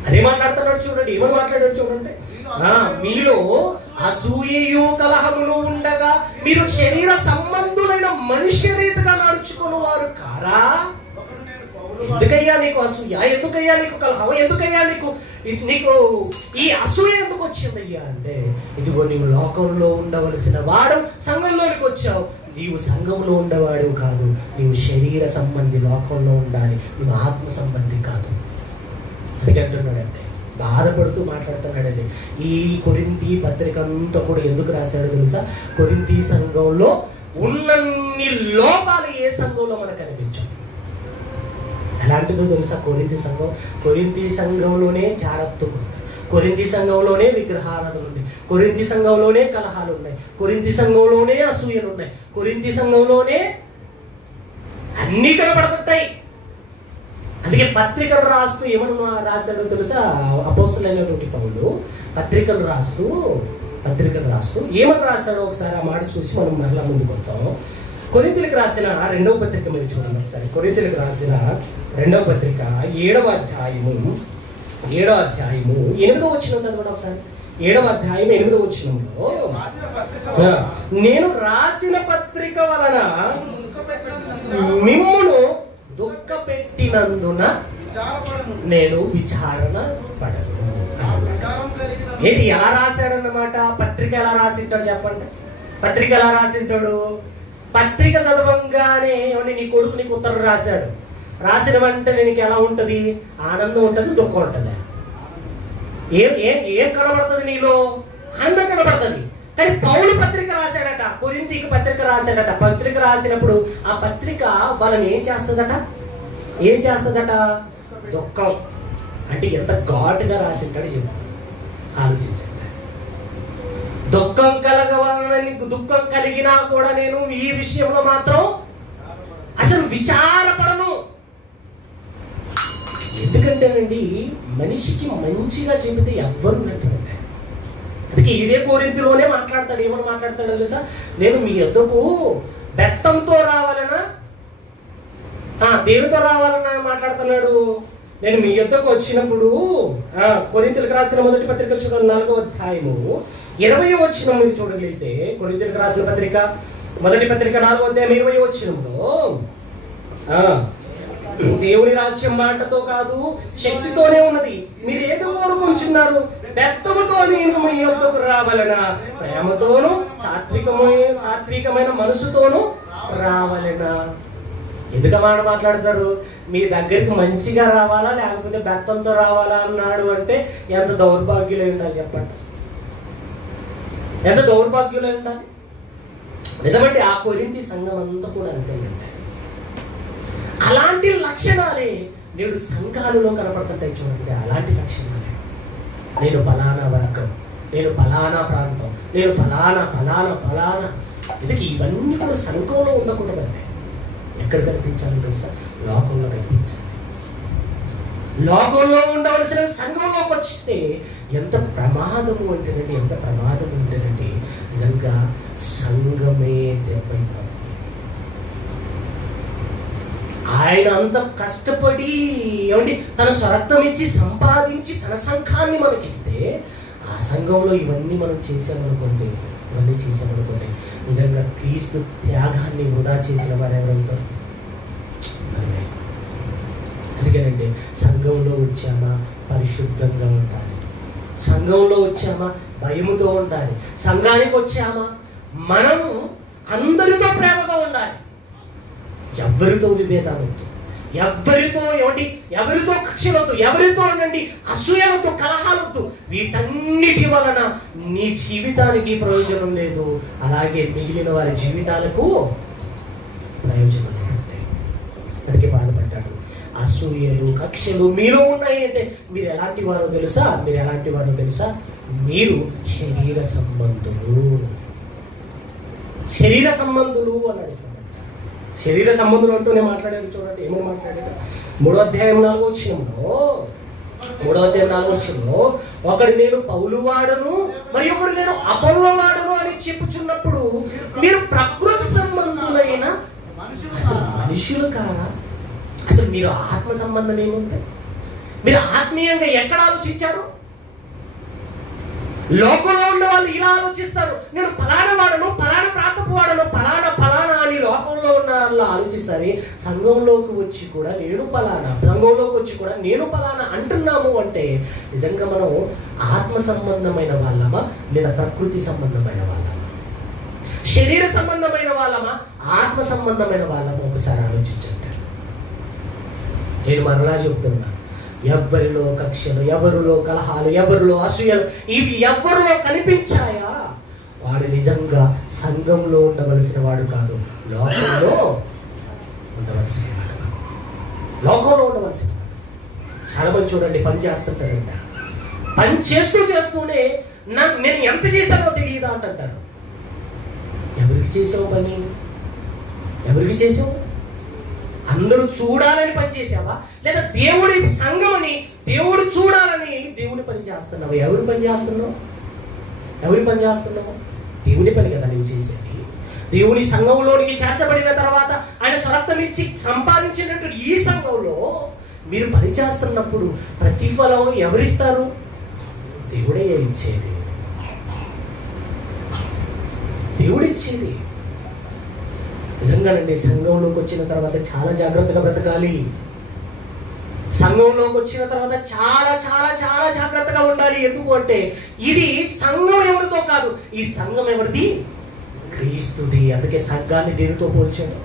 అదే మాట్లాడుతున్నాడు చూడండి. ఏమని మాట్లాడాడు చూడండి. మీలో అసూయయు కలహములు ఉండగా మీరు శరీర సంబంధులైన మనుష్య రీతిగా నడుచుకుని వారు కారా? ఎందుకయ్యా నీకు అసూయ? ఎందుకయ్యా నీకు కలహం? ఎందుకయ్యా నీకు ఈ అసూయ ఎందుకు వచ్చిందయ్యా అంటే, ఇదిగో నీవు లోకంలో ఉండవలసిన వాడు సంఘంలోనికి వచ్చావు. నీవు సంఘంలో ఉండేవాడు కాదు, నీవు శరీర సంబంధి, లోకంలో ఉండాలి, నీవు ఆత్మ సంబంధి కాదు. అందుకే అంటున్నాడంటే, బాధపడుతూ మాట్లాడుతున్నాడండి. ఈ కొరింథీ పత్రిక అంతా కూడా ఎందుకు రాశాడో తెలుసా? కొరింథీ సంఘంలో ఉన్నన్ని లోపాలు ఏ సంఘంలో మనకు కనిపించవు. ఎలాంటిదో తెలుసా? కొరింథీ సంఘంలోనే జాగ్రత్తగా ఉంది. కొరింథీ సంఘంలోనే విగ్రహారాధన ఉంది, కొరింథీ సంఘంలోనే కలహాలు ఉన్నాయి, కొరింథీ సంఘంలోనే అసూయలు ఉన్నాయి, కొరింథీ సంఘంలోనే అన్నీ కనబడుతుంటాయి. అందుకే పత్రికలు రాస్తూ ఏమన్నా రాశాడో తెలుసా? అపోస్తలుడైనటువంటి పౌలు పత్రికలు రాస్తూ ఏమని రాశాడో ఒకసారి ఆ మాట చూసి మనం మరలా ముందుకు వస్తాం. కొరింథీయులకు రాసిన 2వ పత్రిక మీరు చూడండి ఒకసారి. కొరింథీయులకు రాసిన 2వ పత్రిక 7వ అధ్యాయము 8వ వచనం చదవండి ఒకసారి. 7వ అధ్యాయం 8వ వచనంలో, నేను రాసిన పత్రిక వలన మిమ్మును దుఃఖ పెట్టినందున నేను విచారణ పడను. ఏంటి ఎలా రాశాడన్నమాట? పత్రిక ఎలా రాసింటాడు చెప్పండి? పత్రిక ఎలా రాసింటాడు? పత్రిక చదవంగానే నీ కొడుకు నీకు ఉత్తరం రాశాడు, రాసిన వెంటనే నీకు ఎలా ఉంటుంది? ఆనందం ఉంటుంది, దుఃఖం ఉంటుంది. ఏం కనబడుతుంది నీలో? ఆనందం కనబడుతుంది. కానీ పౌలు పత్రిక రాశాడట, కొరింథీకి పత్రిక రాశాడట. పత్రిక రాసినప్పుడు ఆ పత్రిక వాళ్ళని ఏం చేస్తుందట? దుఃఖం. అంటే ఎంత ఘాటుగా రాసింటాడు చెప్పు, ఆలోచించండి. దుఃఖం దుఃఖం కలిగినా కూడా నేను ఈ విషయంలో మాత్రం అసలు విచారపడను. ఎందుకంటేనండి, మనిషికి మంచిగా చెబితే ఎవ్వరు ఉన్నట్టుంటే. అందుకే ఇదే కొరింథీలోనే మాట్లాడతాడు. ఏమని మాట్లాడతాడో తెలుసా? నేను మీ యొద్దకు బెత్తంతో రావాలనా దేనితో రావాలన్నా మాట్లాడుతున్నాడు. నేను మీ యొద్దకు వచ్చినప్పుడు కొరింథీయులకు రాసిన మొదటి పత్రిక చూడండి, 4వ అధ్యాయము 20వ వచనం మీరు చూడగలిగితే, కొరింథీయులకు రాసిన పత్రిక మొదటి పత్రిక 4వ అధ్యాయం 20వ వచనంలో, దేవుని రాజ్యం మాటతో కాదు శక్తితోనే ఉన్నది, మీరు ఏదో కోరుకుంటున్నారు, బెత్తముతో నేను మీ యొద్దకు రావాలనా, ప్రేమతోను సాత్వికమైన మనసుతోను రావాలనా. ఎందుకు మాట మాట్లాడతారు? మీ దగ్గరికి మంచిగా రావాలా లేకపోతే బెత్తంతో రావాలా అన్నాడు అంటే ఎంత దౌర్భాగ్యులై ఉండాలి చెప్పండి, ఎంత దౌర్భాగ్యులై ఉండాలి. నిజమండి, ఆ కొరింథీ సంఘం అంతా కూడా అంతేనండి. అలాంటి లక్షణాలే నేడు సంఘాలలో కనపడుతుంటాయి చూడండి. అలాంటి లక్షణాలే, నేను ఫలానా వర్గం, నేను ఫలానా ప్రాంతం, నేను ఫలానా. ఇది ఇవన్నీ కూడా సంఘంలో ఉండకూడదండి. ఎక్కడ కనిపించాలి తెలుసా? లోకంలో కనిపించాలి. లోకంలో ఉండవలసిన సంఘంలోకి వస్తే ఎంత ప్రమాదము అంటేనండి, నిజంగా సంఘమే దెబ్బైపోతుంది. ఆయన అంత కష్టపడి తన స్వరక్తం ఇచ్చి సంపాదించి తన సంఘాన్ని మనకిస్తే, ఆ సంఘంలో ఇవన్నీ మనం చేసామనుకోండి, నిజంగా క్రీస్తు త్యాగాన్ని వృధా చేసిన వారు ఎవరైతే. అందుకేనండి, సంఘంలో వచ్చామా పరిశుద్ధంగా ఉండాలి, సంఘంలో వచ్చామా భయముతో ఉండాలి, సంఘానికి వచ్చామా మనము అందరితో ప్రేమగా ఉండాలి, ఎవరితో విభేదాలొద్దు, ఎవరితో కక్షలొద్దు, ఎవరితో అసూయలొద్దు, కలహాలొద్దు. వీటన్నిటి వలన నీ జీవితానికి ప్రయోజనం లేదు, అలాగే మిగిలిన వారి జీవితాలకు ప్రయోజనం లేదంటే. అందుకే బాధపడ్డాడు. అసూయలు కక్షలు మీలో ఉన్నాయి అంటే మీరు ఎలాంటి వారో తెలుసా? మీరు శరీర సంబంధులు అన్నాడు. శరీర సంబంధులు అంటూనే మాట్లాడారు చూడండి. ఏమని మాట్లాడారు? 3వ అధ్యాయం 4వ వచనంలో ఒకడు నేను పౌలు వాడను మరి ఒకడు నేను అపోల్లో వాడను అని చెప్పుచున్నప్పుడు, మీరు ప్రకృతి సంబంధులైన అసలు మనుషులు కారా? అసలు మీరు ఆత్మ సంబంధం ఏముంది? మీరు ఆత్మీయంగా ఎక్కడ ఆలోచించారు? లోకంలో ఉన్న వాళ్ళు ఇలా ఆలోచిస్తారు, నేను ఫలానా వాడను, ఫలానా ప్రాంతపు వాడను, ఫలానా అని లోకంలో ఉన్న వాళ్ళు ఆలోచిస్తారు. సంఘంలోకి వచ్చి కూడా నేను ఫలానా అంటున్నాము అంటే నిజంగా మనం ఆత్మ సంబంధమైన వాళ్ళమా లేదా ప్రకృతి సంబంధమైన వాళ్ళమా? శరీర సంబంధమైన వాళ్ళమా ఆత్మ సంబంధమైన వాళ్ళమా? ఒకసారి ఆలోచించండి. నేను మరలా చెబుతున్నా, ఎవరిలో కక్షలు, ఎవరిలో కలహాలు, ఎవరిలో అసూయలు ఇవి ఎవరిలో కనిపించాయా వాడు నిజంగా సంఘంలో ఉండవలసిన వాడు కాదు, లోకంలో ఉండవలసిన వాడు. చాలా మంది చూడండి పని చేస్తుంటారంట, పని చేస్తూనే నేను ఎంత చేశానో తెలియదా అంటారు. ఎవరికి చేసావు పని? ఎవరికి చేసావు? అందరూ చూడాలని పని చేసావా, లేదా దేవుడి సంఘమని దేవుడు చూడాలని దేవుడి పని చేస్తున్నావు? ఎవరి పని చేస్తున్నావు? ఎవరి పని చేస్తున్నావు? దేవుడి పని కదా నువ్వు చేసేది. దేవుని సంఘంలోనికి చేర్చబడిన తర్వాత ఆయన స్వరక్తం ఇచ్చి సంపాదించినటువంటి ఈ సంఘంలో మీరు పని చేస్తున్నప్పుడు ప్రతిఫలం ఎవరిస్తారు? దేవుడే ఇచ్చేది. దేవుడు ఇచ్చేది. నిజంగానండి, సంఘంలోకి వచ్చిన తర్వాత చాలా జాగ్రత్తగా బ్రతకాలి. సంఘంలోకి వచ్చిన తర్వాత చాలా చాలా చాలా జాగ్రత్తగా ఉండాలి. ఎందుకు అంటే ఇది సంఘం ఎవరితో కాదు, ఈ సంఘం ఎవరిది? క్రీస్తుది. అందుకే సంఘాన్ని దేనితో పోల్చాడు?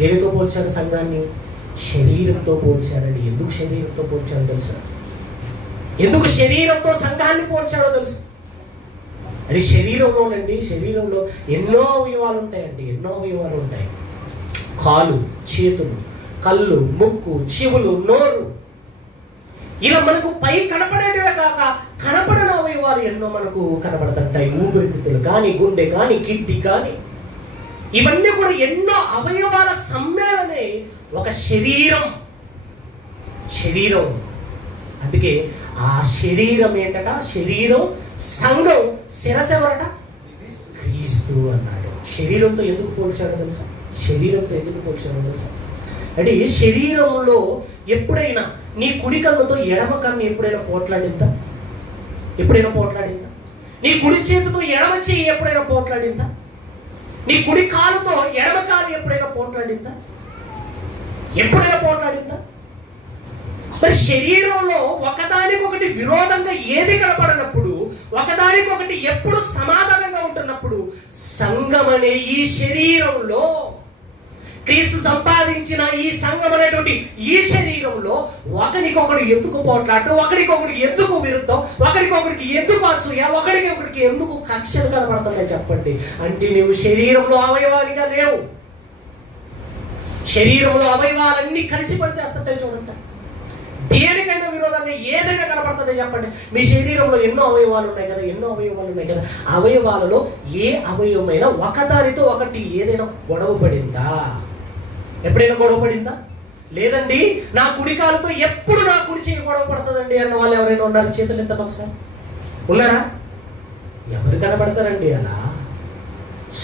దేనితో పోల్చాడు సంఘాన్ని? శరీరంతో పోల్చాడండి. ఎందుకు శరీరంతో పోల్చాడో తెలుసా? ఎందుకు శరీరంతో సంఘాన్ని పోల్చాడో తెలుసు? అది శరీరంలోనండి, శరీరంలో ఎన్నో అవయవాలు ఉంటాయండి, ఎన్నో అవయవాలు ఉంటాయి. కాలు, చేతులు, కళ్ళు, ముక్కు, చెవులు, నోరు, ఇలా మనకు పై కనపడేటివే కాక కనపడని అవయవాలు ఎన్నో మనకు కనపడుతుంటాయి. ఊపిరితిత్తులు కానీ, గుండె కానీ, కిడ్నీ కానీ, ఇవన్నీ కూడా ఎన్నో అవయవాల సమ్మేళనే ఒక శరీరం. శరీరం. అందుకే ఆ శరీరం ఏంటట? శరీరం, సంఘం, శిరస్సు ఎవరట? క్రీస్తు అన్నాడు. శరీరంతో ఎందుకు పోల్చాడో తెలుసా? శరీరంతో ఎందుకు పోల్చాడో తెలుసా? అంటే శరీరంలో ఎప్పుడైనా నీ కుడి కన్నుతో ఎడమ కన్ను ఎప్పుడైనా పోట్లాడిందా? ఎప్పుడైనా పోట్లాడిందా? నీ కుడి చేతితో ఎడమ చెయ్యి ఎప్పుడైనా పోట్లాడిందా? నీ కుడి కాలుతో ఎడమ కాలు ఎప్పుడైనా పోట్లాడిందా? ఎప్పుడైనా పోట్లాడిందా? మరి శరీరంలో ఒకదానికొకటి విరోధంగా ఏది కనపడనప్పుడు, ఒకదానికొకటి ఎప్పుడు సమాధానంగా ఉంటున్నప్పుడు, సంఘం అనే ఈ శరీరంలో, క్రీస్తు సంపాదించిన ఈ సంఘం అనేటువంటి ఈ శరీరంలో ఒకరికొకడు ఎందుకు పోట్లాట, ఒకరికొకరికి ఎందుకు విరుద్ధం, ఒకరికొకరికి ఎందుకు అసూయ, ఒకరికొకరికి ఎందుకు కక్షలు కనపడుతున్నాయి చెప్పండి? అంటే నువ్వు శరీరంలో అవయవాలుగా లేవు. శరీరంలో అవయవాలన్నీ కలిసి పనిచేస్తుంటాయి. చూడండి, దేనికైనా విరోధంగా ఏదైనా కనపడుతుందో చెప్పండి. మీ శరీరంలో ఎన్నో అవయవాలు ఉన్నాయి కదా, ఎన్నో అవయవాలు ఉన్నాయి కదా. అవయవాలలో ఏ అవయవమైనా ఒకదానితో ఒకటి ఏదైనా గొడవ పడిందా? ఎప్పుడైనా గొడవ పడిందా? లేదండి, నా కుడి కాలుతో ఎప్పుడు నా కుడి చేయి గొడవ పడుతుందండి అన్న వాళ్ళు ఎవరైనా ఉన్నారు? చేతులు ఎత్తండి ఒకసారి. ఉన్నారా? ఎవరు కనపడతారండి అలా?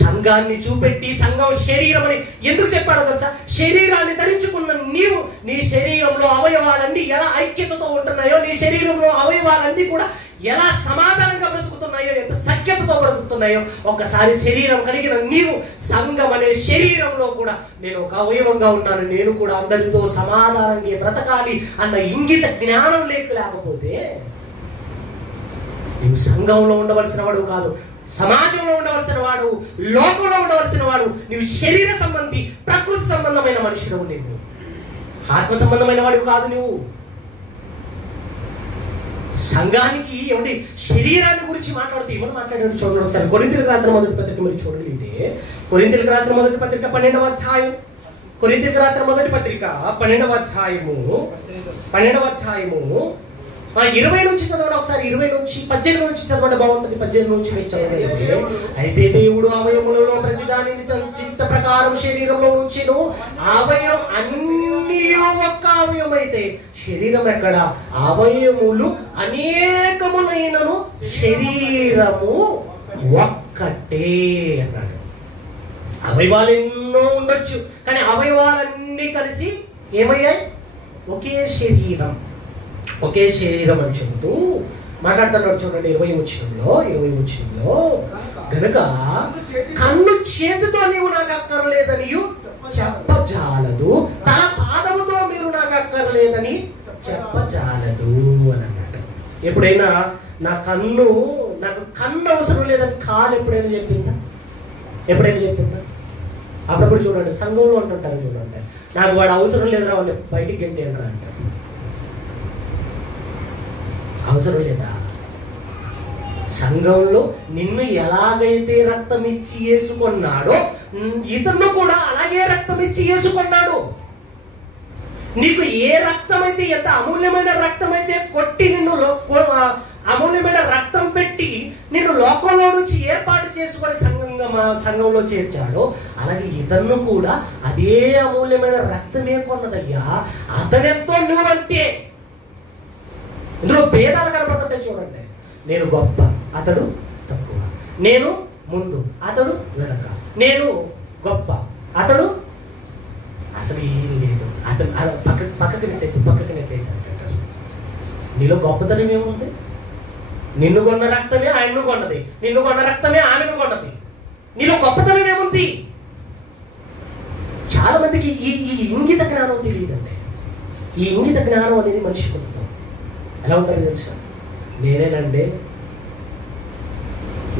సంఘాన్ని చూపెట్టి సంఘం శరీరం అని ఎందుకు చెప్పాడో తెలుసా? శరీరాన్ని ధరించుకున్న నీవు నీ శరీరంలో అవయవాలన్నీ ఎలా ఐక్యతతో ఉంటున్నాయో, నీ శరీరంలో అవయవాలన్నీ కూడా ఎలా సమాధానంగా బ్రతుకుతున్నాయో, ఎంత సఖ్యతతో బ్రతుకుతున్నాయో ఒక్కసారి శరీరం కలిగిన నీవు సంఘం అనే శరీరంలో కూడా నేను ఒక అవయవంగా ఉన్నాను, నేను కూడా అందరితో సమాధానంగా బ్రతకాలి అన్న ఇంగిత జ్ఞానం లేకపోతే నీవు సంఘంలో ఉండవలసిన వాడు కాదు, సమాజంలో ఉండవలసిన వాడు, లోకంలో ఉండవలసిన వాడు. నీవు శరీర సంబంధి, ప్రకృతి సంబంధమైన మనుషుడు. నీవు ఆత్మ సంబంధమైన వాడు కాదు. నువ్వు సంఘానికి ఏమిటి శరీరాన్ని గురించి మాట్లాడితే ఏమని మాట్లాడాడు చూడండి ఒకసారి. కొరింథీయులకు రాసిన మొదటి పత్రిక మీరు చూడగలిగితే, కొరింథీయులకు రాసిన మొదటి పత్రిక 12వ అధ్యాయం, కొరింథీయులకు రాసిన మొదటి పత్రిక 12వ అధ్యాయము 20 నుంచి చదవండి ఒకసారి. 20 నుంచి 18 నుంచి చదవండి, బాగుంటుంది. 18 నుంచి మీరు చదవండి. అయితే దేవుడు అవయములలో ప్రతి దానిని చిత్త ప్రకారం శరీరంలో ఉంచెను. అవయవం అన్నీ ఒక్క అవయవం అయితే శరీరం ఎక్కడ? అవయములు అనేకములైనను శరీరము ఒక్కటే అన్నాడు. అవయవాలు ఎన్నో ఉండొచ్చు, కానీ అవయవాలన్నీ కలిసి ఏమయ్యాయి? ఒకే శరీరం, ఒకే శరీరం అని చెబుతూ మాట్లాడుతున్నాడు. చూడండి 20 వచనంలో గనుక కన్ను చేతితో నీవు నాకు అక్కర్లేదని చెప్పజాలదు, తన పాదముతో మీరు నాకు అక్కర్లేదని చెప్పజాలదు అని అన్నాడు. ఎప్పుడైనా నాకు కన్ను అవసరం లేదని కాలు ఎప్పుడైనా చెప్పిందా? ఎప్పుడైనా చెప్పిందా? అప్పుడప్పుడు చూడండి సంఘంలో ఉంటుంటారు. చూడండి, నాకు వాడు అవసరం లేదురా, వాడిని బయటికి గంటేంద్రా అంటారు. అవసరం లేదా? సంఘంలో నిన్ను ఎలాగైతే రక్తం ఇచ్చి వేసుకున్నాడో ఇతను కూడా అలాగే రక్తం ఇచ్చి వేసుకున్నాడు. నీకు ఏ రక్తం అయితే, ఎంత అమూల్యమైన రక్తం అయితే కొట్టి నిన్ను ఆ సంఘంలో చేర్చాడో అలాగే ఇతను కూడా అదే అమూల్యమైన రక్తమే కొన్నదయ్యా, అతనెంతో నువ్వంతే. ఇందులో భేదాలు కనపడుతుంటాయి చూడండి. నేను గొప్ప, అతడు తక్కువ. నేను ముందు, అతడు వెనక. నేను గొప్ప, అతడు అసలు ఏం లేదు. అతను పక్కకి నెట్టేసి అంటారు. నీలో గొప్పతనం ఏముంది? నిన్ను కొన్న రక్తమే ఆయన్ను కొన్నది, నిన్ను కొన్న రక్తమే ఆమెను కొన్నది. నీలో గొప్పతనం ఏముంది? చాలా మందికి ఈ ఇంగిత జ్ఞానం తెలియదండి. ఈ ఇంగిత జ్ఞానం అనేది మనిషికి ఉంటుంది. ఎలా ఉంటారు తెలుసా? నేనేనండి,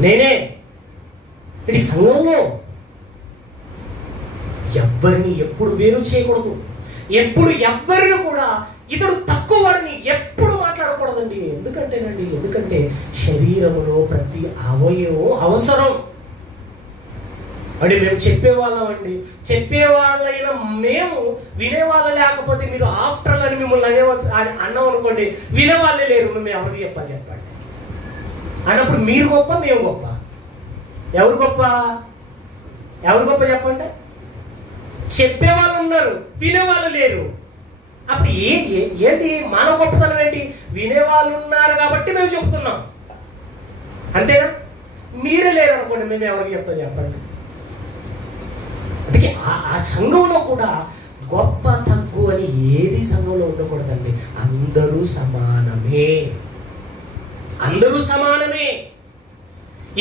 నేనే. ఇది సంఘంలో ఎవ్వరిని ఎప్పుడు వేరు చేయకూడదు. ఎప్పుడు ఎవ్వరిని కూడా ఇతడు తక్కువ వాడిని ఎప్పుడు మాట్లాడకూడదండి. ఎందుకంటే శరీరములో ప్రతి అవయవం అవసరం. అంటే మేము చెప్పేవాళ్ళం అండి, చెప్పేవాళ్ళైన మేము వినేవాళ్ళు లేకపోతే మీరు ఆఫ్టర్లు అని మిమ్మల్ని అన్నాం అనుకోండి, వినేవాళ్ళే లేరు. మేము ఎవరికి చెప్పాలి చెప్పండి అన్నప్పుడు మీరు గొప్ప, మేము గొప్ప. ఎవరు గొప్ప? ఎవరు గొప్ప చెప్పండి? చెప్పేవాళ్ళు ఉన్నారు, వినేవాళ్ళు లేరు. అప్పుడు ఏంటి మన గొప్పతనం ఏంటి? వినేవాళ్ళు ఉన్నారు కాబట్టి మేము చెప్తున్నాం, అంతేనా? మీరే లేరు అనుకోండి, మేము ఎవరికి చెప్తాం చెప్పండి. అందుకే ఆ సంఘంలో కూడా గొప్ప తక్కువ అని ఏది సంఘంలో ఉండకూడదండి. అందరూ సమానమే, అందరూ సమానమే.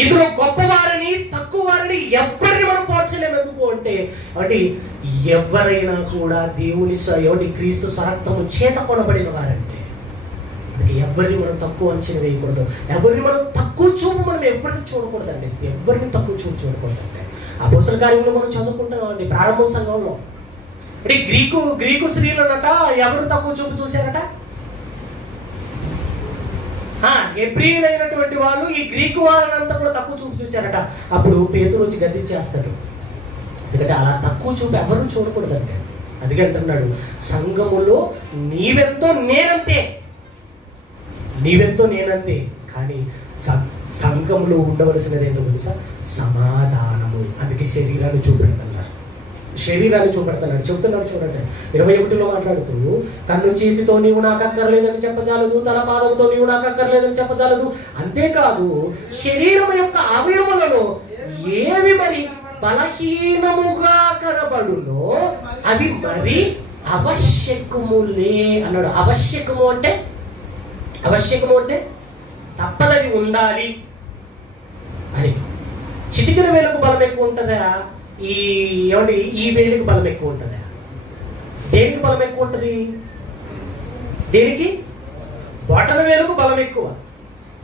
ఇందులో గొప్పవారిని తక్కువ వారిని ఎవరిని మనం పోల్చలేము. ఎందుకు అంటే ఎవరైనా కూడా దేవుని క్రీస్తు స్వరక్తము చేత కొనబడిన వారంటే. అందుకే ఎవరిని మనం తక్కువ అంచనా వేయకూడదు, ఎవరిని మనం తక్కువ చూపు మనం ఎవరిని చూడకూడదండి. ఎవరిని తక్కువ చూపు చూడకూడదంటే అపోస్తల కార్యంలో మనం చదువుకుంటున్నామండి. ప్రారంభ సంఘంలో అంటే గ్రీకు స్త్రీలనట ఎవరు తక్కువ చూపు చూశారట? హెబ్రీయులైనటువంటి వాళ్ళు ఈ గ్రీకు వాళ్ళనంతా కూడా తక్కువ చూపు చూశారట. అప్పుడు పేతురు వచ్చి గద్దించేస్తాడు. ఎందుకంటే అలా తక్కువ చూపు ఎవరు చూడకూడదంటే. అందుకే అంటున్నాడు, సంఘములో నీవెంతో నేనంతే, నీవెంతో నేనంతే. కానీ సంఘంలో ఉండవలసినది ఏంటో తెలుసా? సమాధానము. అందుకే శరీరాన్ని చూపెడుతున్నాడు, శరీరాన్ని చూపెడుతున్నాడు. చెబుతున్నాడు చూడండి 21లో మాట్లాడుతూ, కన్ను చేతితో నీవు నాకు అక్కర్లేదని చెప్పజాలదు, తల పాదముతో నీవు నాకు అక్కర్లేదని చెప్పజాలదు. అంతేకాదు శరీరం యొక్క అవయములలో ఏవి మరి బలహీనముగా కనబడునో అవి మరి అవశ్యకములే అన్నాడు. అవశ్యకము అంటే తప్పదది ఉండాలి అని. చిటికిన వేలకు బలం ఎక్కువ ఉంటుందా? ఈ వేలికి బలం ఎక్కువ ఉంటుందా? దేనికి బలం ఎక్కువ ఉంటుంది? దేనికి? బొటన వేలుకు బలం ఎక్కువ.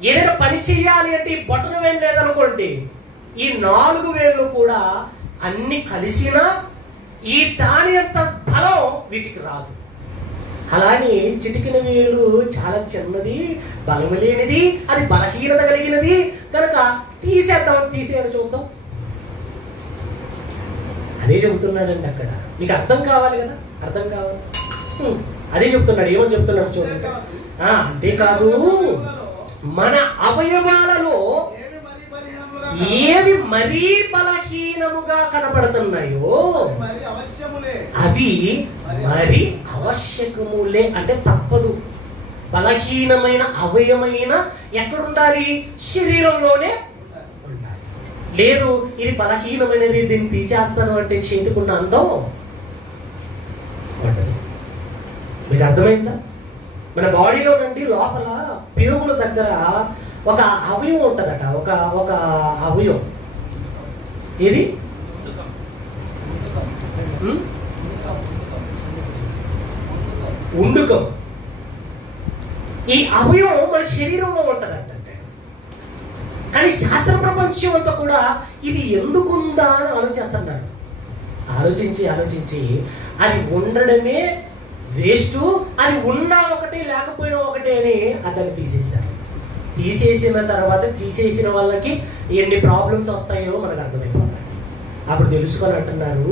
ఏదైనా పని చెయ్యాలి అంటే ఈ బొటన వేలు లేదనుకోండి, ఈ 4 వేళ్ళు కూడా అన్ని కలిసినా ఈ దాని అంత బలం వీటికి రాదు. అలానే చిటికిన వేలు చాలా చిన్నది, బలం లేనిది, అది బలహీనత కలిగినది కనుక తీసేయడం చూద్దాం. అదే చెబుతున్నాడండి అక్కడ. మీకు అర్థం కావాలి కదా, అర్థం కావాలి. అదే చెప్తున్నాడు. ఏమని చెప్తున్నాడు చూడండి. అంతేకాదు మన అవయవాలలో ఏవి మరీ బలహీనముగా కనబడుతున్నాయో అవి మరి అవశ్యకములే. అంటే తప్పదు. బలహీనమైన అవయమైన ఎక్కడుండాలి? శరీరంలోనే ఉండాలి. లేదు ఇది బలహీనమైనది, దీన్ని తీసేస్తాను అంటే చేతికున్న అందం ఉండదు. మీకు అర్థమైందా? మన బాడీలో నుండి లోపల పేగుల దగ్గర ఒక అవయవం ఉంటుందట. ఒక అవయవం ఇది ఉండుకం. ఈ అవయవం మన శరీరంలో ఉంటుందట. కానీ శాస్త్ర ప్రపంచం అంతా కూడా ఇది ఎందుకుందా అని ఆలోచిస్తున్నారు. ఆలోచించి అది ఉండడమే వేస్ట్, అది ఉన్నా ఒకటి లేకపోయినా ఒకటి అని అతన్ని తీసేశారు. తీసేసిన తర్వాత తీసేసిన వాళ్ళకి ఎన్ని ప్రాబ్లమ్స్ వస్తాయో మనకు అర్థమైపోతాయి. అప్పుడు తెలుసుకొని అంటున్నారు,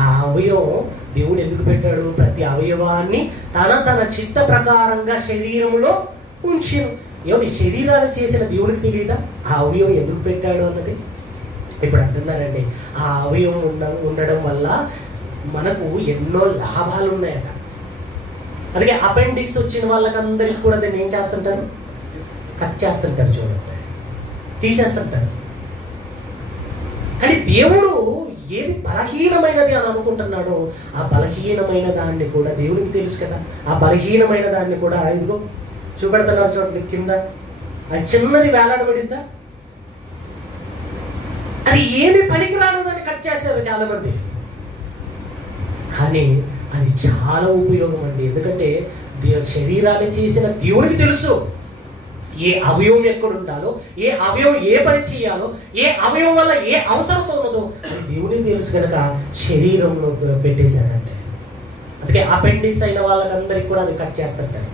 ఆ అవయవం దేవుడు ఎందుకు పెట్టాడు? ప్రతి అవయవాన్ని తన చిత్త ప్రకారంగా శరీరంలో ఉంచి. ఏమిటి శరీరాన్ని చేసిన దేవుడికి తెలియదా ఆ అవయవం ఎందుకు పెట్టాడు అన్నది? ఇప్పుడు అంటున్నారండి, ఆ అవయవం ఉండడం వల్ల మనకు ఎన్నో లాభాలు ఉన్నాయట. అందుకే అపెండిక్స్ వచ్చిన వాళ్ళకందరికీ కూడా దాన్ని ఏం చేస్తుంటారు? కట్ చేస్తుంటారు, చూడండి, తీసేస్తుంటారు. కానీ దేవుడు ఏది బలహీనమైనది అని అనుకుంటున్నాడో ఆ బలహీనమైన దాన్ని కూడా దేవుడికి తెలుసు కదా. ఆ బలహీనమైన దాన్ని కూడా ఇదిగో చూపెడుతున్నారు చూడండి, కింద అది చిన్నది వేలాడబడిందా, అది ఏమి పనికిరానిదని కట్ చేశారు చాలా మంది. కానీ అది చాలా ఉపయోగం అండి. ఎందుకంటే శరీరాన్ని చేసిన దేవుడికి తెలుసు ఏ అవయవం ఎక్కడ ఉండాలో, ఏ అవయవం ఏ పని చేయాలో, ఏ అవయవం వల్ల ఏ అవసరత ఉన్నదో అది దేవుడికి తెలుసు కనుక శరీరంలో పెట్టేశాడంటే. అందుకే అపెండిక్స్ అయిన వాళ్ళకందరికీ కూడా అది కట్ చేస్తుంటారు.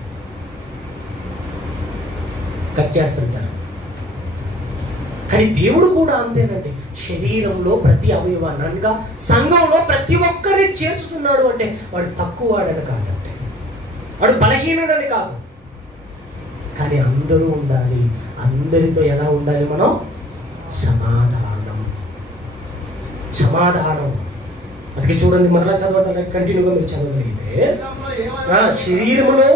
కానీ దేవుడు కూడా అంతేనండి, శరీరంలో ప్రతి అవయవాన్ని, అనగా సంఘంలో ప్రతి ఒక్కరిని చేర్చుతున్నాడు అంటే వాడు తక్కువ వాడని కాదంటే, వాడు బలహీనుడని కాదు. కానీ అందరూ ఉండాలి. అందరితో ఎలా ఉండాలి మనం? సమాధానం. అందుకే చూడండి, మరలా చదవటం కంటిన్యూగా మీరు చదవగలిగితే, శరీరములో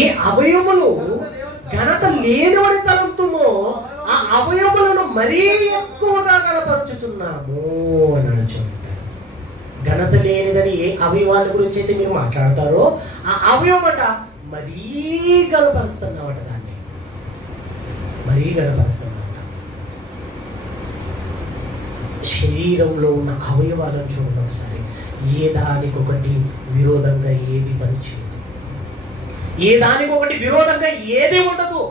ఏ అవయములు ఘనత లేనివని తలంతుమో ఆ అవయములను మరీ ఎక్కువగా కనపరుచుతున్నాము అన్నాడు. చూడండి, ఘనత లేనిదని ఏ అవయవాల గురించి అయితే మీరు మాట్లాడతారో ఆ అవయవమట మరీ గనపరుస్తున్నామట, దాన్ని మరీ గనపరుస్తున్నామట. శరీరంలో ఉన్న అవయవాలను చూడండి ఒకసారి, ఏ దానికొకటి విరోధంగా ఏది పనిచేయదు, ఏ దానికొకటి విరోధంగా ఏది ఉండదు.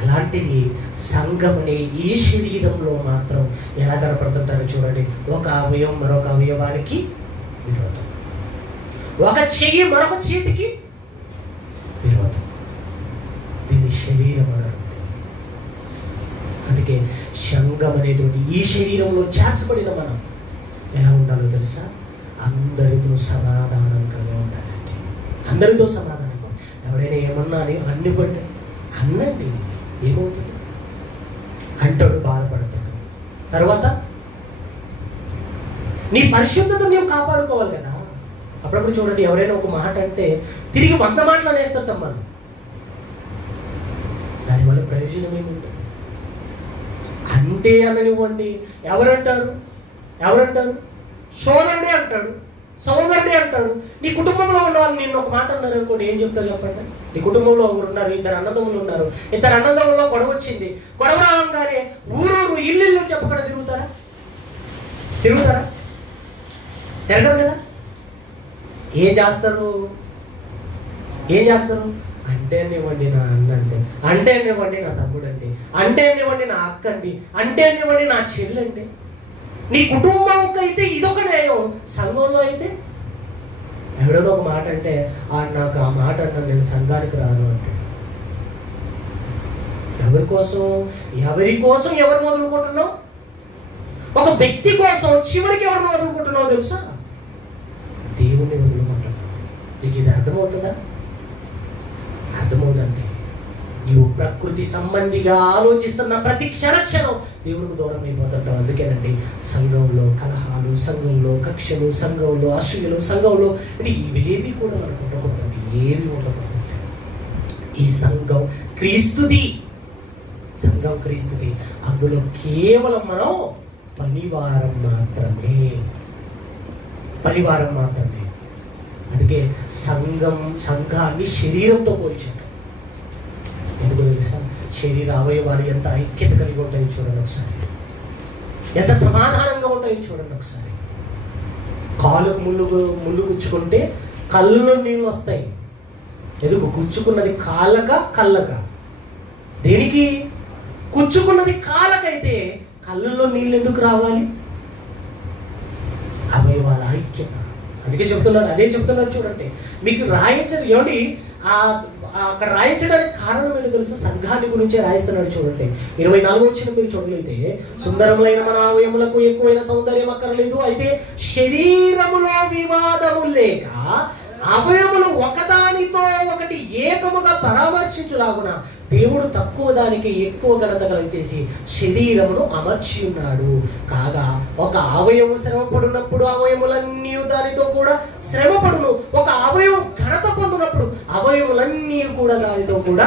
అలాంటిది సంఘం అనే ఈ శరీరంలో మాత్రం ఎలా కనపడుతుంటారో చూడండి. ఒక అవయవం మరొక అవయవానికి విరోధం, ఒక చెయ్యి మరొక చేతికి విరోధం. దీన్ని శరీరం అన్నారు. అందుకే సంఘం అనేటువంటి ఈ శరీరంలో చేర్చబడిన మనం ఎలా ఉండాలో తెలుసా? అందరితో సమాధానంగా ఉండాలంటే, అందరితో సమాధానంగా. ఎవడైనా ఏమన్నా అని అన్నిపడ్డా అన్నండి, ఏమవుతుంది అంటాడు, బాధపడతాడు. తర్వాత నీ పరిశుద్ధత నీవు కాపాడుకోవాలి కదా. అప్పుడప్పుడు చూడండి, ఎవరైనా ఒక మాట అంటే తిరిగి 100 మాటలు అనేస్తుంటాం మనం. దానివల్ల ప్రయోజనం ఏముంటుంది? అంటే అననివ్వండి, ఎవరంటారు? సోదరుడే అంటాడు, సోదరుడే అంటాడు. నీ కుటుంబంలో ఉన్న వాళ్ళు నిన్ను ఒక మాట అన్నారు అనుకోండి, ఏం చెప్తారు చెప్పండి? నీ కుటుంబంలో ఉన్నారు, 2 అన్నదమ్ములు ఉన్నారు, 2 అన్నదమ్ముల్లో గొడవ వచ్చింది. గొడవ రాగానే ఊరూరు ఇల్లు చెప్పకుండా తిరుగుతారా? తిరగరు కదా. ఏం చేస్తారు? అంటేనివ్వండి నా అన్నండి, అంటేనివ్వండి నా తమ్ముడండి, అంటేనివ్వండి నా అక్కండి, అంటేనివ్వండి నా చెల్లండి. నీ కుటుంబంకైతే ఇదొక న్యాయం, సంఘంలో అయితే ఎవడో ఒక మాట అంటే నాకు ఆ మాట అన్నా నేను సంఘానికి రాను అంటాడు. ఎవరి కోసం ఎవరు మొదలుకుంటున్నావు? ఒక వ్యక్తి కోసం చివరికి ఎవరిని వదులుకుంటున్నావు తెలుసా? దేవుణ్ణి వదులుకుంటున్నావు. నీకు ఇది అర్థమవుతుందా? అర్థమవుతుందంటే నీవు ప్రకృతి సంబంధిగా ఆలోచిస్తున్న ప్రతి క్షణం దేవుడికి దూరం అయిపోతుంటావు. అందుకేనండి సంఘంలో కలహాలు, సంఘంలో కక్షలు, సంఘంలో అసూయలు, సంఘంలో ఇవేవి కూడా మనకు ఉండకూడదండి, ఏవి ఉండకూడదండి. ఈ సంఘం క్రీస్తుది, అందులో కేవలం మనం పనివారం మాత్రమే. అందుకే సంఘాన్ని శరీరంతో పోల్చారు. ఎందుకో తెలుసా? శరీర అవయవాలు ఎంత ఐక్యత కలిగి ఉంటాయో చూడండి ఒకసారి, ఎంత సమాధానంగా ఉంటాయో చూడండి ఒకసారి. కాలుకు ముళ్ళు గుచ్చుకుంటే కళ్ళలో నీళ్ళు వస్తాయి. ఎందుకు? గుచ్చుకున్నది కళ్ళక. దేనికి? గుచ్చుకున్నది కాళ్ళకైతే కళ్ళల్లో నీళ్ళు ఎందుకు రావాలి? అవయవాల ఐక్యత. అందుకే అదే చెప్తున్నాడు చూడండి. మీకు రాయించదు ఏమండి, అక్కడ రాయించడానికి కారణం ఏంటో తెలుసా? సంఘాన్ని గురించే రాయిస్తున్నాడు చూడండి. 24 వచ్చిన మీరు చూడగలిగితే, సుందరములైన మన అవయములకు ఎక్కువైన సౌందర్యం అక్కర్లేదు, అయితే శరీరములో వివాదము లేక అవయములు ఒకదానితో ఒకటి ఏకముగా పరామర్శించులాగున దేవుడు తక్కువ దానికి ఎక్కువ ఘనత కలిగేసి శరీరమును అమర్చి ఉన్నాడు. కాగా ఒక అవయవం శ్రమపడినప్పుడు అవయములన్నీ దానితో కూడా శ్రమపడును. ఒక అవయవం ఘనత పొందినప్పుడు అవయములన్నీ కూడా దానితో కూడా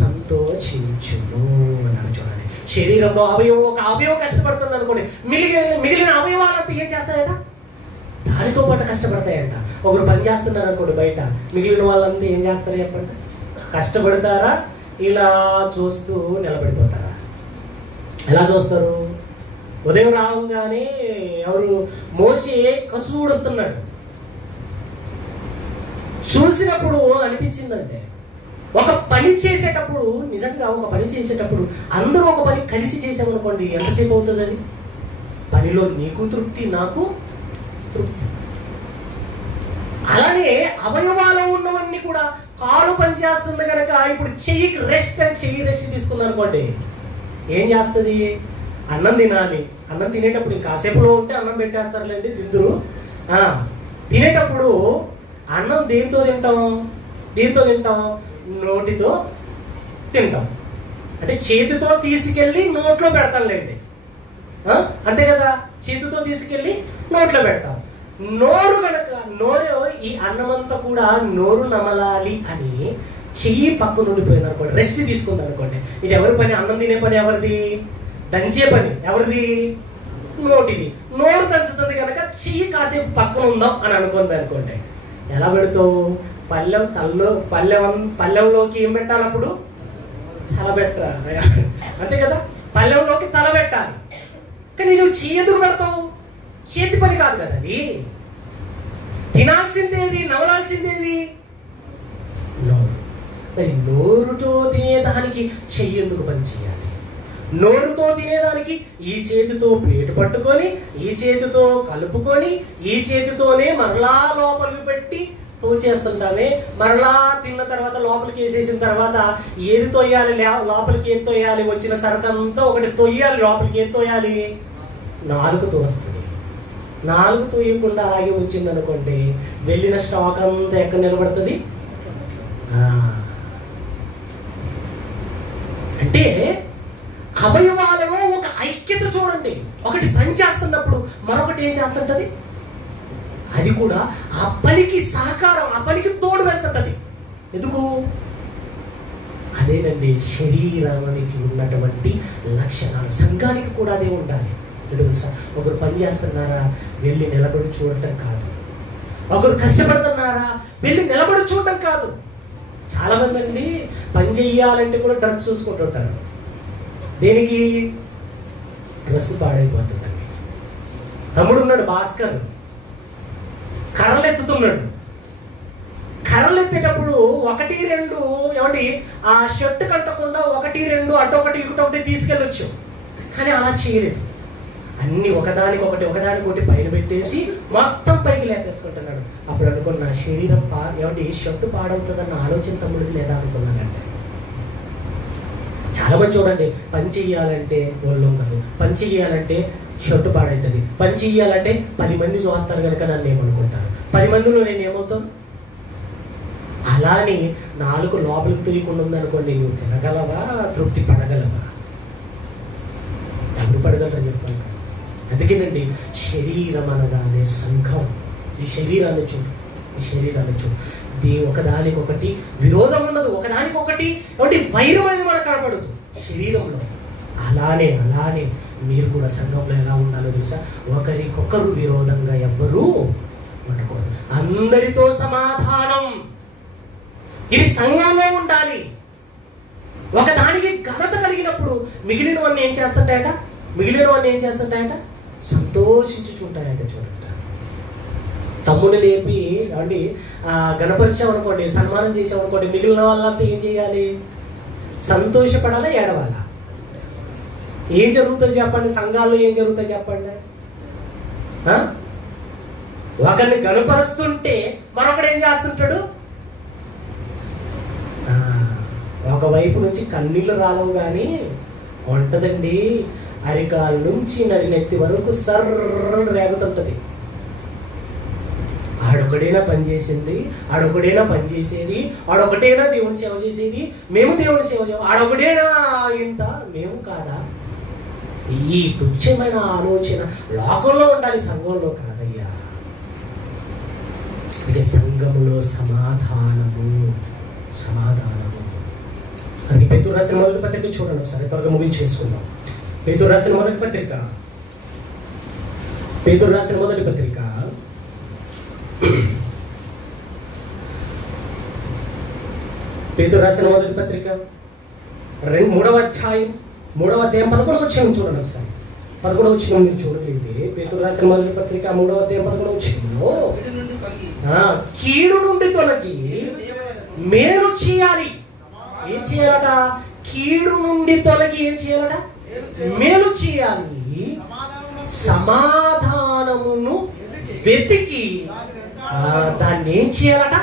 సంతోషించును అన్నాడు. చూడండి, శరీరంలో అవయవం ఒక అవయవం కష్టపడుతుంది అనుకోండి, మిగిలిన అవయవాలంతా ఏం చేస్తాయట? దానితో పాటు కష్టపడతాయంట. ఒకరు పని చేస్తున్నారు అనుకోండి బయట, మిగిలిన వాళ్ళంతా ఏం చేస్తారు చెప్పండి? కష్టపడతారా? ఇలా చూస్తూ నిలబడిపోతారా? ఎలా చూస్తారు? ఉదయం రావంగానే ఎవరు మోసే కసువు ఊడుస్తున్నాడు, చూసినప్పుడు అనిపించిందంటే ఒక పని చేసేటప్పుడు, నిజంగా ఒక పని చేసేటప్పుడు అందరూ ఒక పని కలిసి చేసామనుకోండి, ఎంతసేపు అవుతుంది అది? పనిలో నీకు తృప్తి, నాకు తృప్తి. అలానే అవయవాలు ఉన్నవన్నీ కూడా, కాలు పని చేస్తుంది కనుక ఇప్పుడు చెయ్యికి రెస్ట్ అని చెయ్యి రెస్ట్ తీసుకుంది అనుకోండి, ఏం చేస్తుంది? అన్నం తినాలి. అన్నం తినేటప్పుడు కాసేపులో ఉంటే అన్నం పెట్టేస్తారులేండి, తిందురు. తినేటప్పుడు అన్నం దేంతో తింటాం? నోటితో తింటాం. అంటే చేతితో తీసుకెళ్ళి నోట్లో పెడతాంలేండి, అంతే కదా? చేతితో తీసుకెళ్ళి నోట్లో పెడతాం. నోరు కనుక, నోరు ఈ అన్నమంతా కూడా నోరు నమలాలి అని చెయ్యి పక్కన ఉండిపోయింది అనుకోండి, రెస్ట్ తీసుకుంది అనుకోండి, ఇది ఎవరి పని? అన్నం తినే పని ఎవరిది? దంచే పని ఎవరిది? నోటిది. నోరు దంచుతుంది కనుక చెయ్యి కాసేపు పక్కన ఉందాం అని అనుకుంది అనుకోండి, ఎలా పెడతావు? పల్లెంలోకి ఏం పెట్టాలి? అప్పుడు తల పెట్టాలి, అంతే కదా? పల్లెంలోకి తల పెట్టాలి. కానీ నువ్వు చెయ్యి ఎదురు పెడతావు, చేతి పని కాదు కదా అది. తినాల్సిందేది, నవలాల్సిందేది నోరు. మరి నోరుతో తినేదానికి చెయ్యి ఎందుకు పని చేయాలి? నోరుతో తినేదానికి ఈ చేతితో ప్లేట్ పట్టుకొని, ఈ చేతితో కలుపుకొని, ఈ చేతితోనే మరలా లోపలికి పెట్టి తోసేస్తుంటామే. మరలా తిన్న తర్వాత లోపలికి వేసేసిన తర్వాత ఏది తొయ్యాలి? లోపలికి ఏది తొయ్యాలి? వచ్చిన సరకంతా ఒకటి తొయ్యాలి. లోపలికి ఏది తొయ్యాలి? నాలుగు తోస్తుంది. నాలుగు తొయ్యకుండా అలాగే వచ్చింది అనుకోండి, వెళ్ళిన స్టాక్ అంతా ఎక్కడ నిలబడుతుంది? అంటే అవయవాలలో ఒక ఐక్యత చూడండి. ఒకటి పని చేస్తున్నప్పుడు మరొకటి ఏం చేస్తుంటది? అది కూడా ఆ పనికి సహకారం, ఆ పనికి తోడు వెళ్తుంటది. ఎందుకు? అదేనండి శరీరానికి ఉన్నటువంటి లక్షణాలు. సంఘానికి కూడా అదే ఉండాలి. ఒకరు పని చేస్తున్నారా, వెళ్ళి నిలబడి చూడటం కాదు. ఒకరు కష్టపడుతున్నారా, వెళ్ళి నిలబడి చూడటం కాదు. చాలా మంది అండి పని చెయ్యాలంటే కూడా డ్రెస్ చూసుకుంటుంటారు. దేనికి? డ్రెస్ పాడైపోతుందండి. తమ్ముడు ఉన్నాడు భాస్కర్, కర్రలు ఎత్తుతున్నాడు. కర్రలు ఎత్తేటప్పుడు ఒకటి రెండు ఏమండి ఆ షర్ట్ కట్టకుండా ఒకటి రెండు అటొకటి ఇటొకటి తీసుకెళ్ళొచ్చు, కానీ అలా చేయలేదు. అన్ని ఒకదానికొకటి పైన పెట్టేసి మొత్తం పైకి లేపేసుకుంటున్నాడు. అప్పుడు అనుకున్నా శరీరం ఏమంటే షర్టు పాడవుతుందన్న ఆలోచన తమ్ముడికి లేదా అనుకున్నానండి. చాలా మంది చూడండి, పని చెయ్యాలంటే ఒళ్ళం కాదు, పని చెయ్యాలంటే షర్టు పాడవుతుంది, పని చెయ్యాలంటే 10 మంది చూస్తారు కనుక నన్ను ఏమనుకుంటారు, 10 మందిలో నేను ఏమవుతాను? అలానే 4 లోపలికి తొయ్యకుండా ఉందనుకోండి, నువ్వు తినగలవా? తృప్తి పడగలవా? ఎవరు పడగలరా చెప్పండి? అందుకేనండి శరీరం అనగానే సంఘం. ఈ శరీరాన్ని చూడు, ఒకదానికొకటి విరోధం ఉండదు, ఒకదానికొకటి ఒకటి వైరం అనేది మనకు కనపడదు శరీరంలో. అలానే మీరు కూడా సంఘంలో ఎలా ఉండాలో తెలుసా? ఒకరికొకరు విరోధంగా ఎవ్వరూ ఉండకూడదు. అందరితో సమాధానం. ఇది సంఘంలో ఉండాలి. ఒకదానికి ఘనత కలిగినప్పుడు మిగిలినవన్నీ ఏం చేస్తుంటాయట? సంతోషించుకుంటాయంట. చూడండి, తమ్ముని లేపి అండి గణపరిచామనుకోండి, సన్మానం చేసామనుకోండి, మిగిలిన వాళ్ళంతా ఏం చేయాలి? సంతోషపడాలా? ఏడవాలా? ఏం జరుగుతుంది చెప్పండి? సంఘాల్లో ఏం జరుగుతుంది చెప్పండి? ఒకరిని గణపరుస్తుంటే మరొకడు ఏం చేస్తుంటాడు? ఒకవైపు నుంచి కన్నీళ్ళు రాలవు కానీ ఉంటదండి, అరికాల నుంచి నడినెత్తి వరకు సర్రని రేగుతుంటది. ఆడ ఆడొకడేనా పనిచేసింది, ఆడొకడేనా పనిచేసేది, ఆడొకటేనా దేవుని సేవ చేసేది, మేము దేవుని సేవ చేయ, ఆడొకడేనా ఇంత, మేము కాదా? ఈ తుచ్చమైన ఆలోచన లోకంలో ఉండాలి, సంఘంలో కాదయ్యా. అందుకే సంఘములో సమాధానము. అది పేతురు రాసిన మొదటి పత్రిక చూడండి ఒకసారి, త్వరగా ముగించి చేసుకుందాం. పేతురు రాసిన మొదటి పత్రిక పేతురు రాసిన మొదటి పత్రిక 3వ అధ్యాయం 11వ వచనం చూడండి ఒకసారి. 11వ వచనం మీరు చూడలేదే, పేతురు రాసిన మొదటి పత్రిక 3వ అధ్యాయం 11వ వచనంలో కీడు నుండి తొలగి మేలు చేయాలి. ఏం చేయాలట? కీడు నుండి తొలగి ఏం చేయాలట? మేలు చేయాలి. సమాధానమును వెతికి దాన్ని ఏం చేయాలట?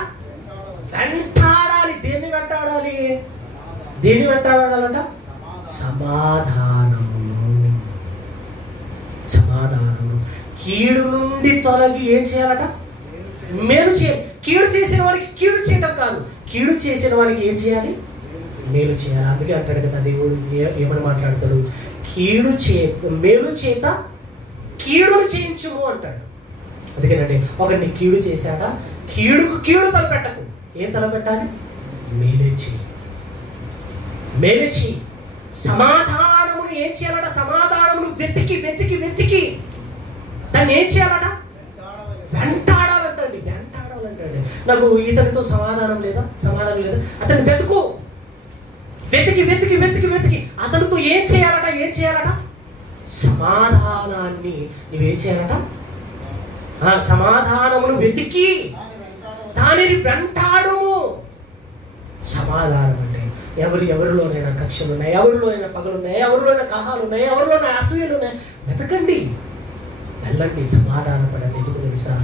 వెంటాడాలి. దేన్ని వెంటాడాలి? దేన్ని వెంటాడాలట? సమాధానము. కీడు నుండి తొలగి ఏం చేయాలట? మేలు చేయాలి. కీడు చేసిన వారికి కీడు చేయడం కాదు, కీడు చేసిన వారికి ఏం చేయాలి? మేలు చేయాలి. అందుకే అంటాడు కదా దేవుడు, ఏమని మాట్లాడతాడు? మేలు చేత కీడును చేయించుము అంటాడు. అందుకేనండి, ఒకరిని కీడు చేశాడా, కీడుకు కీడు తలపెట్టకు. ఏం తలపెట్టాలి? మేలే చేయి. సమాధానమును ఏం చేయాలట? సమాధానమును వెతికి దాన్ని ఏం చేయాలట? వెంటాడాలంటండి. నాకు ఇతనితో సమాధానం లేదా, అతన్ని వెతికి అతనితో ఏం చేయాలట? సమాధానాన్ని నువ్వేం చేయాలట? సమాధానమును వెతికి దానిని వెంటాడుము. సమాధానం అంటే ఎవరిలోనైనా కక్షలు ఉన్నాయి, ఎవరిలోనైనా పగలు ఉన్నాయి, ఎవరిలోనైనా కలహాలు ఉన్నాయి, ఎవరిలోనైనా అసూయలు ఉన్నాయి, వెతకండి, వెళ్ళండి, సమాధాన పడండి. ఎందుకు తెలుసా?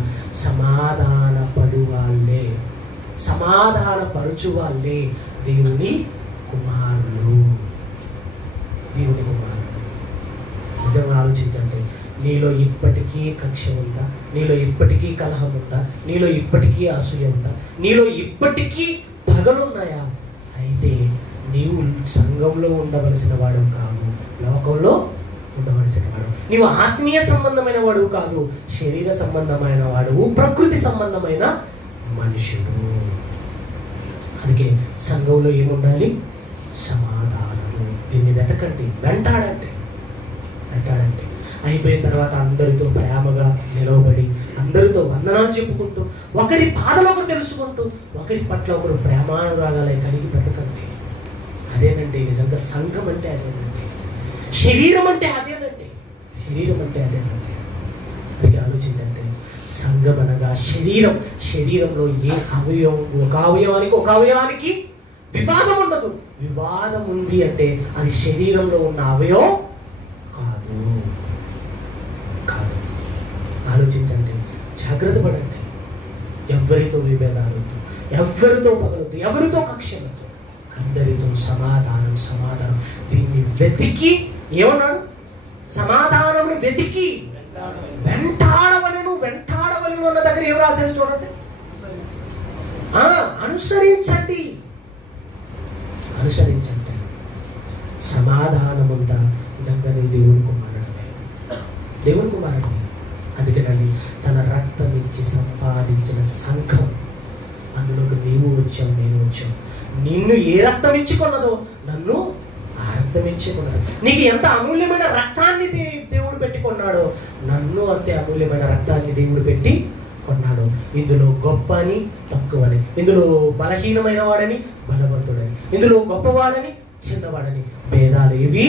సమాధానపరుచు వాళ్ళే దేవుని కుమారులు. నిజంగా ఆలోచించండి. నీలో ఇప్పటికీ కక్ష ఉందా? నీలో ఇప్పటికీ కలహం ఉందా? నీలో ఇప్పటికీ అసూయ ఉందా? నీలో ఇప్పటికీ పగలున్నాయా? అయితే నీవు సంఘంలో ఉండవలసిన వాడు కాదు, లోకంలో ఉండవలసిన వాడు. నీవు ఆత్మీయ సంబంధమైన వాడు కాదు, శరీర సంబంధమైన వాడు, ప్రకృతి సంబంధమైన మనుషుడు. అందుకే సంఘంలో ఏముండాలి? సమాధానము. దీన్ని వెతకండి, వెంటాడండి. అయిపోయిన తర్వాత అందరితో ప్రేమగా నిలవబడి, అందరితో వందనాలు చెప్పుకుంటూ, ఒకరి బాధలు ఒకరు తెలుసుకుంటూ, ఒకరి పట్ల ఒకరు ప్రేమానురాగాలే కలిగి బ్రతకండి. అదేనండి నిజంగా సంఘం అంటే. అదేనండి శరీరం అంటే. అదేనండి అందుకే ఆలోచించండి. సంఘం అనగా శరీరంలో ఏ అవయవం, ఒక అవయవానికి వివాదం ఉండదు. వివాదం ఉంది అంటే అది శరీరంలో ఉన్న అవయవం కాదు. ఆలోచించండి, జాగ్రత్త పడండి. ఎవరితో విభేదాలొద్దు, ఎవరితో పగలొద్దు, ఎవరితో కక్షలొద్దు. అందరితో సమాధానం. దీన్ని వెతికి ఏమన్నాడు? సమాధానం వెతికి వెంటాడవలను అన్న దగ్గర ఏం రాశాడు చూడండి. అనుసరించండి. సమాధానమంతా నిజంగా దేవుని కుమారుడే. అందుకేనండి తన రక్తం ఇచ్చి సంపాదించిన సంఘం, అందులోకి నీవు వచ్చావు, నేను వచ్చావు. నిన్ను ఏ రక్తం ఇచ్చుకున్నదో నన్ను ఆ రక్తం ఇచ్చుకున్నది. నీకు ఎంత అమూల్యమైన రక్తాన్ని దేవుడు పెట్టి కొన్నాడో నన్ను అంతే అమూల్యమైన రక్తాన్ని దేవుడు పెట్టి కొన్నాడు. ఇందులో గొప్ప అని తక్కువని, ఇందులో బలహీనమైన వాడని బలవంతుడని, ఇందులో గొప్పవాడని చిన్నవాడని భేదాలు ఏవి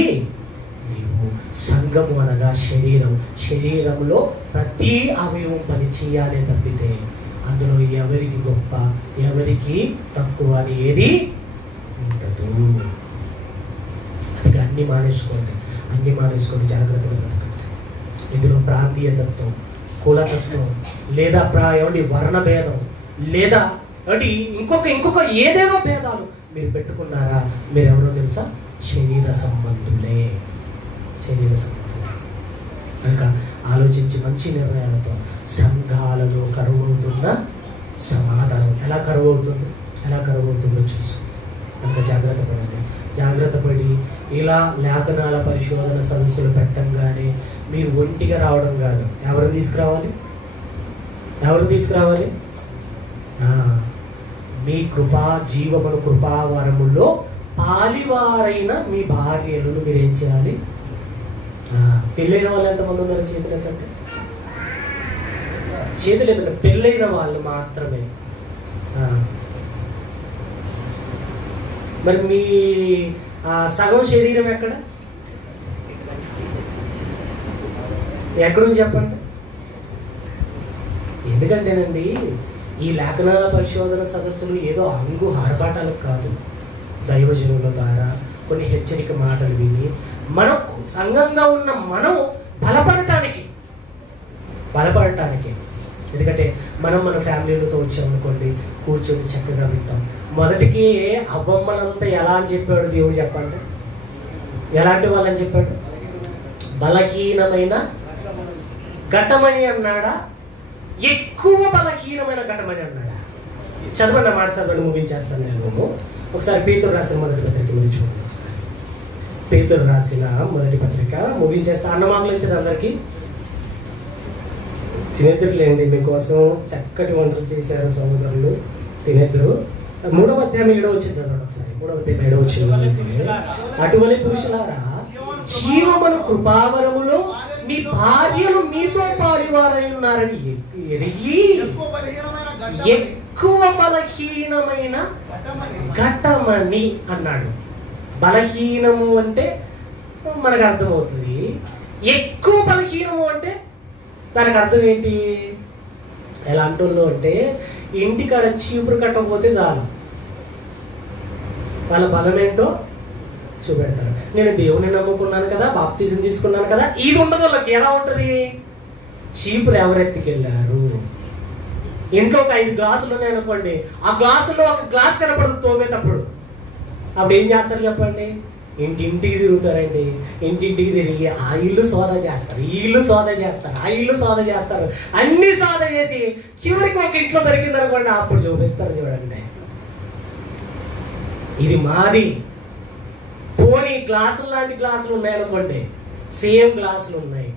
నీవు. సంఘము అనగా శరీరంలో ప్రతి అవయవం పని చేయాలి తప్పితే అందులో ఎవరికి గొప్ప ఎవరికి తక్కువ అని ఏది ఉండదు. అందుకే అన్ని మానేసుకోండి జాగ్రత్తగా బతకండి. ఇందులో ప్రాంతీయ తత్వం, కులతత్వం, లేదా వర్ణ భేదం, లేదా ఇంకొక ఏదేదో భేదాలు మీరు పెట్టుకున్నారా? మీరెవరో తెలుసా? శరీర సంబంధులే. కనుక ఆలోచించి మంచి నిర్ణయాలతో సంఘాలలో కరువవుతున్న సమాధానం ఎలా కరువు అవుతుందో చూసు. కనుక జాగ్రత్త పడండి. జాగ్రత్త పడి ఇలా లేఖనాల పరిశోధన సదస్సులు పెట్టంగానే మీరు ఒంటిగా రావడం కాదు. ఎవరు తీసుకురావాలి? మీ కృపా జీవమును కృపావరములో పాలివారైన మీ భార్యలను మీరు ఏం చేయాలి? పెళ్ళైన వాళ్ళు ఎంతమంది ఉన్నారు? చేతులు ఎత్తండి. పెళ్ళైన వాళ్ళు మాత్రమే. మరి మీ సగం శరీరం ఎక్కడుంది చెప్పండి. ఎందుకంటేనండి ఈ లేఖనాల పరిశోధన సదస్సులు ఏదో అంగు ఆర్భాటాలకు కాదు. దైవజనుల ద్వారా కొన్ని హెచ్చరిక మాటలు విని మనం సంఘంగా ఉన్న మనం బలపడటానికి. ఎందుకంటే మనం మన ఫ్యామిలీలతో వచ్చామనుకోండి, కూర్చొని చక్కగా వింటాం. మొదటికి అవ్వమ్మలంతా ఎలా అని చెప్పాడు దేవుడు చెప్పండి? ఎలాంటి వాళ్ళని చెప్పాడు? బలహీనమైన ఘటమని అన్నాడా? ఎక్కువ బలహీనమైన ఘటమని అన్నాడా? చదవండి, మాట చదవండి, ముగించేస్తాను నేను. ఒకసారి పేతురు రాసిన మొదటి పత్రిక గురించి చూడండి. ఒకసారి పేతురు రాసిన మొదటి పత్రిక ముగించేస్తా. అన్నమాటలు అయితే అందరికీ తినేద్దరులేండి. మీకోసం చక్కటి వంటలు చేశారు సహోదరులు, తినేద్దరు. 3వ అధ్యాయం 7వ వచనం చదవండి ఒకసారి. 3వ అధ్యాయం 7వ వచనం. అటువంటి పురుషులారా, జీవమును కృపావరములో మీ భార్యలు మీతో పాలివారై ఉన్నారని ఎరిగి ఎక్కువ బలహీనమైన ఘటమని అన్నాడు. బలహీనము అంటే మనకు అర్థమవుతుంది. ఎక్కువ బలహీనము అంటే దానికి అర్థం ఏంటి? ఎలాంటి వాళ్ళు అంటే ఇంటికాడ చీపురు కట్టకపోతే చాలు, వాళ్ళ బలం ఏంటో చూపెడతారు. నేను దేవుని నమ్ముకున్నాను కదా, బాప్తిజం తీసుకున్నాను కదా, ఇది ఉండదు వాళ్ళకి. ఎలా ఉంటుంది? చీపురు ఎవరెత్తికెళ్ళారు? ఇంట్లో ఒక 5 గ్లాసులు ఉన్నాయనుకోండి, ఆ గ్లాసులో ఒక గ్లాస్ కనపడదు తోమేటప్పుడు. అప్పుడు ఏం చేస్తారు చెప్పండి? ఇంటింటికి తిరుగుతారండి. ఇంటింటికి తిరిగి ఆ ఇల్లు సోదా చేస్తారు, ఈ ఇల్లు సోదా చేస్తారు, ఆ ఇల్లు సోదా చేస్తారు. అన్ని సోదా చేసి చివరికి ఒక ఇంట్లో దొరికింది అనుకోండి, అప్పుడు చూపిస్తారు. చూడండి, ఇది మాది. పోనీ గ్లాసులు లాంటి గ్లాసులు ఉన్నాయనుకోండి, సేమ్ గ్లాసులు ఉన్నాయి,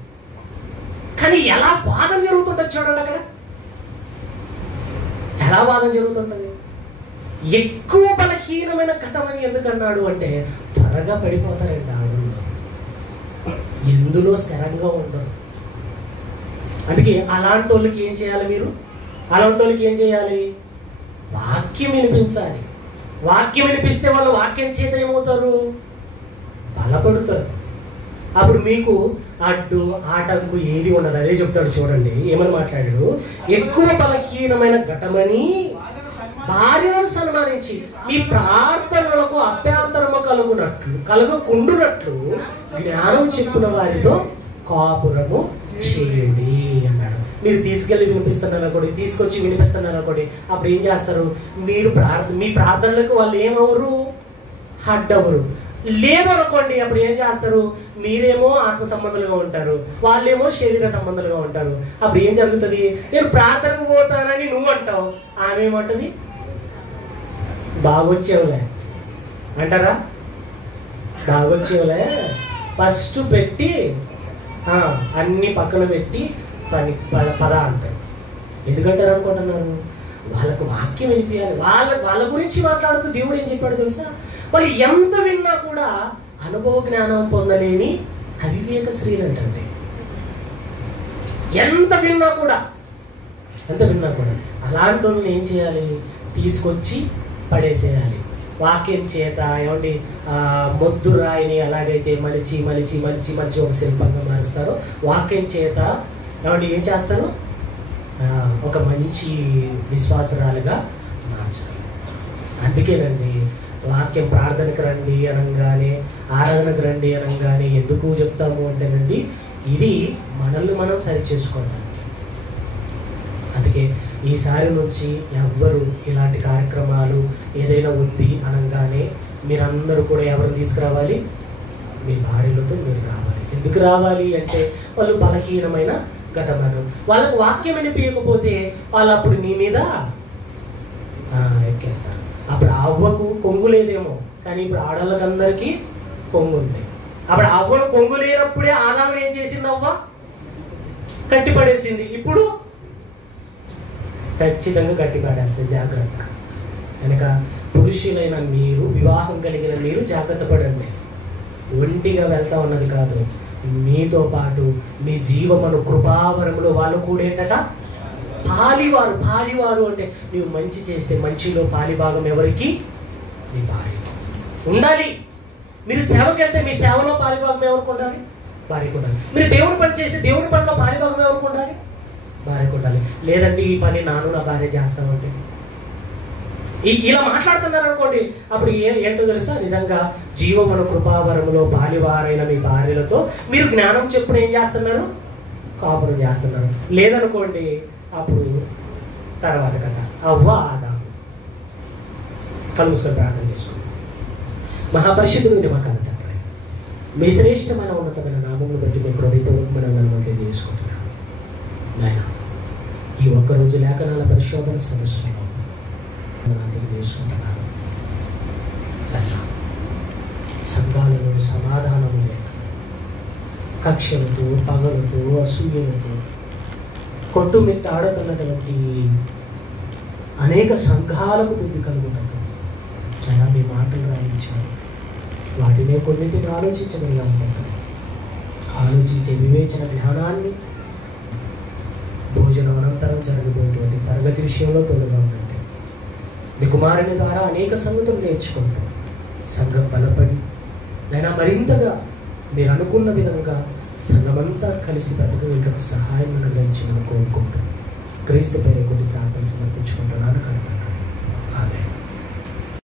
కానీ ఎలా వాదన జరుగుతుంటుంది చూడండి. అక్కడ ఎలా వాదన జరుగుతుంటది? ఎక్కువ బలహీనమైన ఘటమని ఎందుకన్నాడు అంటే త్వరగా పడిపోతారండి. ఆనందం ఎందులో స్థిరంగా ఉండరు. అందుకే అలాంటి వాళ్ళకి ఏం చేయాలి? వాక్యం వినిపించాలి. వాక్యం వినిపిస్తే వాళ్ళు వాక్యం చేత ఏమవుతారు? బలపడుతారు. అప్పుడు మీకు అడ్డు ఆటంకు ఏది ఉండదు. అదే చెప్తాడు చూడండి, ఏమని మాట్లాడాడు? ఎక్కువ బలహీనమైన ఘటమని భార్యను సన్మానించి మీ ప్రార్థనలకు అభ్యంతరము కలుగకుండునట్లు జ్ఞానం చెప్పిన వారితో కాపురము చేయండి అన్నాడు. మీరు తీసుకెళ్ళి వినిపిస్తున్నారనుకోండి, తీసుకొచ్చి వినిపిస్తున్నారనుకోండి, అప్పుడు ఏం చేస్తారు? మీ ప్రార్థనలకు వాళ్ళు ఏమవరు? అడ్డవరు. లేదు అనుకోండి, అప్పుడు ఏం చేస్తారు? మీరేమో ఆత్మ సంబంధులుగా ఉంటారు, వాళ్ళేమో శరీర సంబంధులుగా ఉంటారు. అప్పుడు ఏం జరుగుతుంది? నేను ప్రార్థనకు పోతానని నువ్వు అంటావు, ఆమె ఏమంటది? బాగొచ్చేవులే అంటారా? బాగొచ్చేవులే ఫస్ట్ పెట్టి అన్ని పక్కన పెట్టి పద అంటారు. ఎందుకంటారు అనుకుంటున్నారు? వాళ్ళకు వాక్యం వినిపించాలి. వాళ్ళ గురించి మాట్లాడుతూ దేవుడు ఏం చెప్పాడు తెలుసా? వాళ్ళు ఎంత విన్నా కూడా అనుభవ జ్ఞానం పొందలేని అవివేక స్త్రీలు అంటే. ఎంత విన్నా కూడా అలాంటి వాళ్ళని ఏం చేయాలి? తీసుకొచ్చి పడేసేయాలి. వాక్యం చేత ఏమండి మొద్దు రాయిని ఎలాగైతే మలిచి మలిచి మలిచి మలిచి ఒక శిల్పంగా మారుస్తారో, వాక్యం చేత ఏమండి ఏం చేస్తారు? ఒక మంచి విశ్వాసరాలుగా మార్చాలి. అందుకేనండి వాక్యం ప్రార్థనకు రండి అనగానే, ఆరాధనకు రండి అనగానే ఎందుకు చెప్తాము అంటేనండి, ఇది మనల్ని మనం సరి చేసుకోవడానికి. అందుకే ఈసారి నుంచి ఎవ్వరు ఇలాంటి కార్యక్రమాలు ఏదైనా ఉంది అనగానే మీరందరూ కూడా ఎవరిని తీసుకురావాలి? మీ భార్యలతో మీరు రావాలి. ఎందుకు రావాలి అంటే వాళ్ళు బలహీనమైన ఘటనలు, వాళ్ళకు వాక్యం వినిపించకపోతే వాళ్ళు అప్పుడు నీ మీద ఎక్కేస్తారు. అప్పుడు అవ్వకు కొంగు లేదేమో, కానీ ఇప్పుడు ఆడవాళ్ళకందరికీ కొంగు ఉంది. అప్పుడు అవ్వను కొంగు లేనప్పుడే ఆదాముని ఏం చేసింది? అవ్వ కట్టిపడేసింది. ఇప్పుడు ఖచ్చితంగా కట్టిపడేస్తే జాగ్రత్త. కనుక పురుషులైన మీరు, వివాహం కలిగిన మీరు జాగ్రత్త పడండి. ఒంటిగా వెళ్తా ఉన్నది కాదు, మీతో పాటు మీ జీవమును కృపావరంలో వాళ్ళు కూడా ఏంటట పాలివారు. పాలివారు అంటే నీవు మంచి చేస్తే మంచిలో పాలిభాగం ఎవరికి? మీ భార్య ఉండాలి. మీరు సేవకి వెళ్తే మీ సేవలో పాలిభాగం ఎవరికి ఉండాలి? భార్యకు ఉండాలి. మీరు దేవుని పని చేసి దేవుని పనిలో పాలిభాగం ఎవరికి ఉండాలి? భార్యకు ఉండాలి. లేదంటే ఈ పని నాను నా భార్య చేస్తామంటే ఇలా మాట్లాడుతున్నారు అనుకోండి, అప్పుడు ఏంటో తెలుసా? నిజంగా జీవమును కృపావరములో పాలివారైన మీ భార్యలతో మీరు జ్ఞానం చెప్పుడు ఏం చేస్తున్నారు? కాపురం చేస్తున్నారు. లేదనుకోండి, అప్పుడు తర్వాత కథ అవ్వ ఆదాము. కళ్ళు మూసుకొని ప్రార్థన చేసుకోండి. మహాపరిశుద్ధుడు మా కన్న తండ్రి, మీ శ్రేష్టమైన ఉన్నతమైన నామమును బట్టి మీకు హృదయపూర్వకమైన వందనాలు తెలియజేసుకుంటున్నాను. నాయన, ఈ ఒక్కరోజు లేఖనాల పరిశోధన సదస్సులో తెలియజేసుకుంటున్నాను. సంఘాలలో సమాధానము లేక కక్షలతో, పగలతో, అసూయలతో కొట్టుమిట్టాడుతున్నటువంటి అనేక సంఘాలకు బుద్ధి కలుగుతుంది. అలా మీ మాటలు రాయించారు. వాటినే కొన్నింటిని ఆలోచించగలిగా ఉంటారు. ఆలోచించే వివేచన జ్ఞానాన్ని భోజనం అనంతరం జరగబోయేటువంటి తరగతి విషయంలో తోడుగా ఉందండి. మీ కుమారుని ద్వారా అనేక సంగతులు నేర్చుకుంటాం. సంఘం బలపడి నైనా మరింతగా మీరు అనుకున్న విధంగా సంఘమంతా కలిసి బ్రతకడానికి సహాయం నిర్ణయించమని కోరుకుంటూ క్రీస్తు పేరు కొద్ది ప్రార్థన సమర్పించుకుంటున్నాను. కడతాను. ఆమేన్.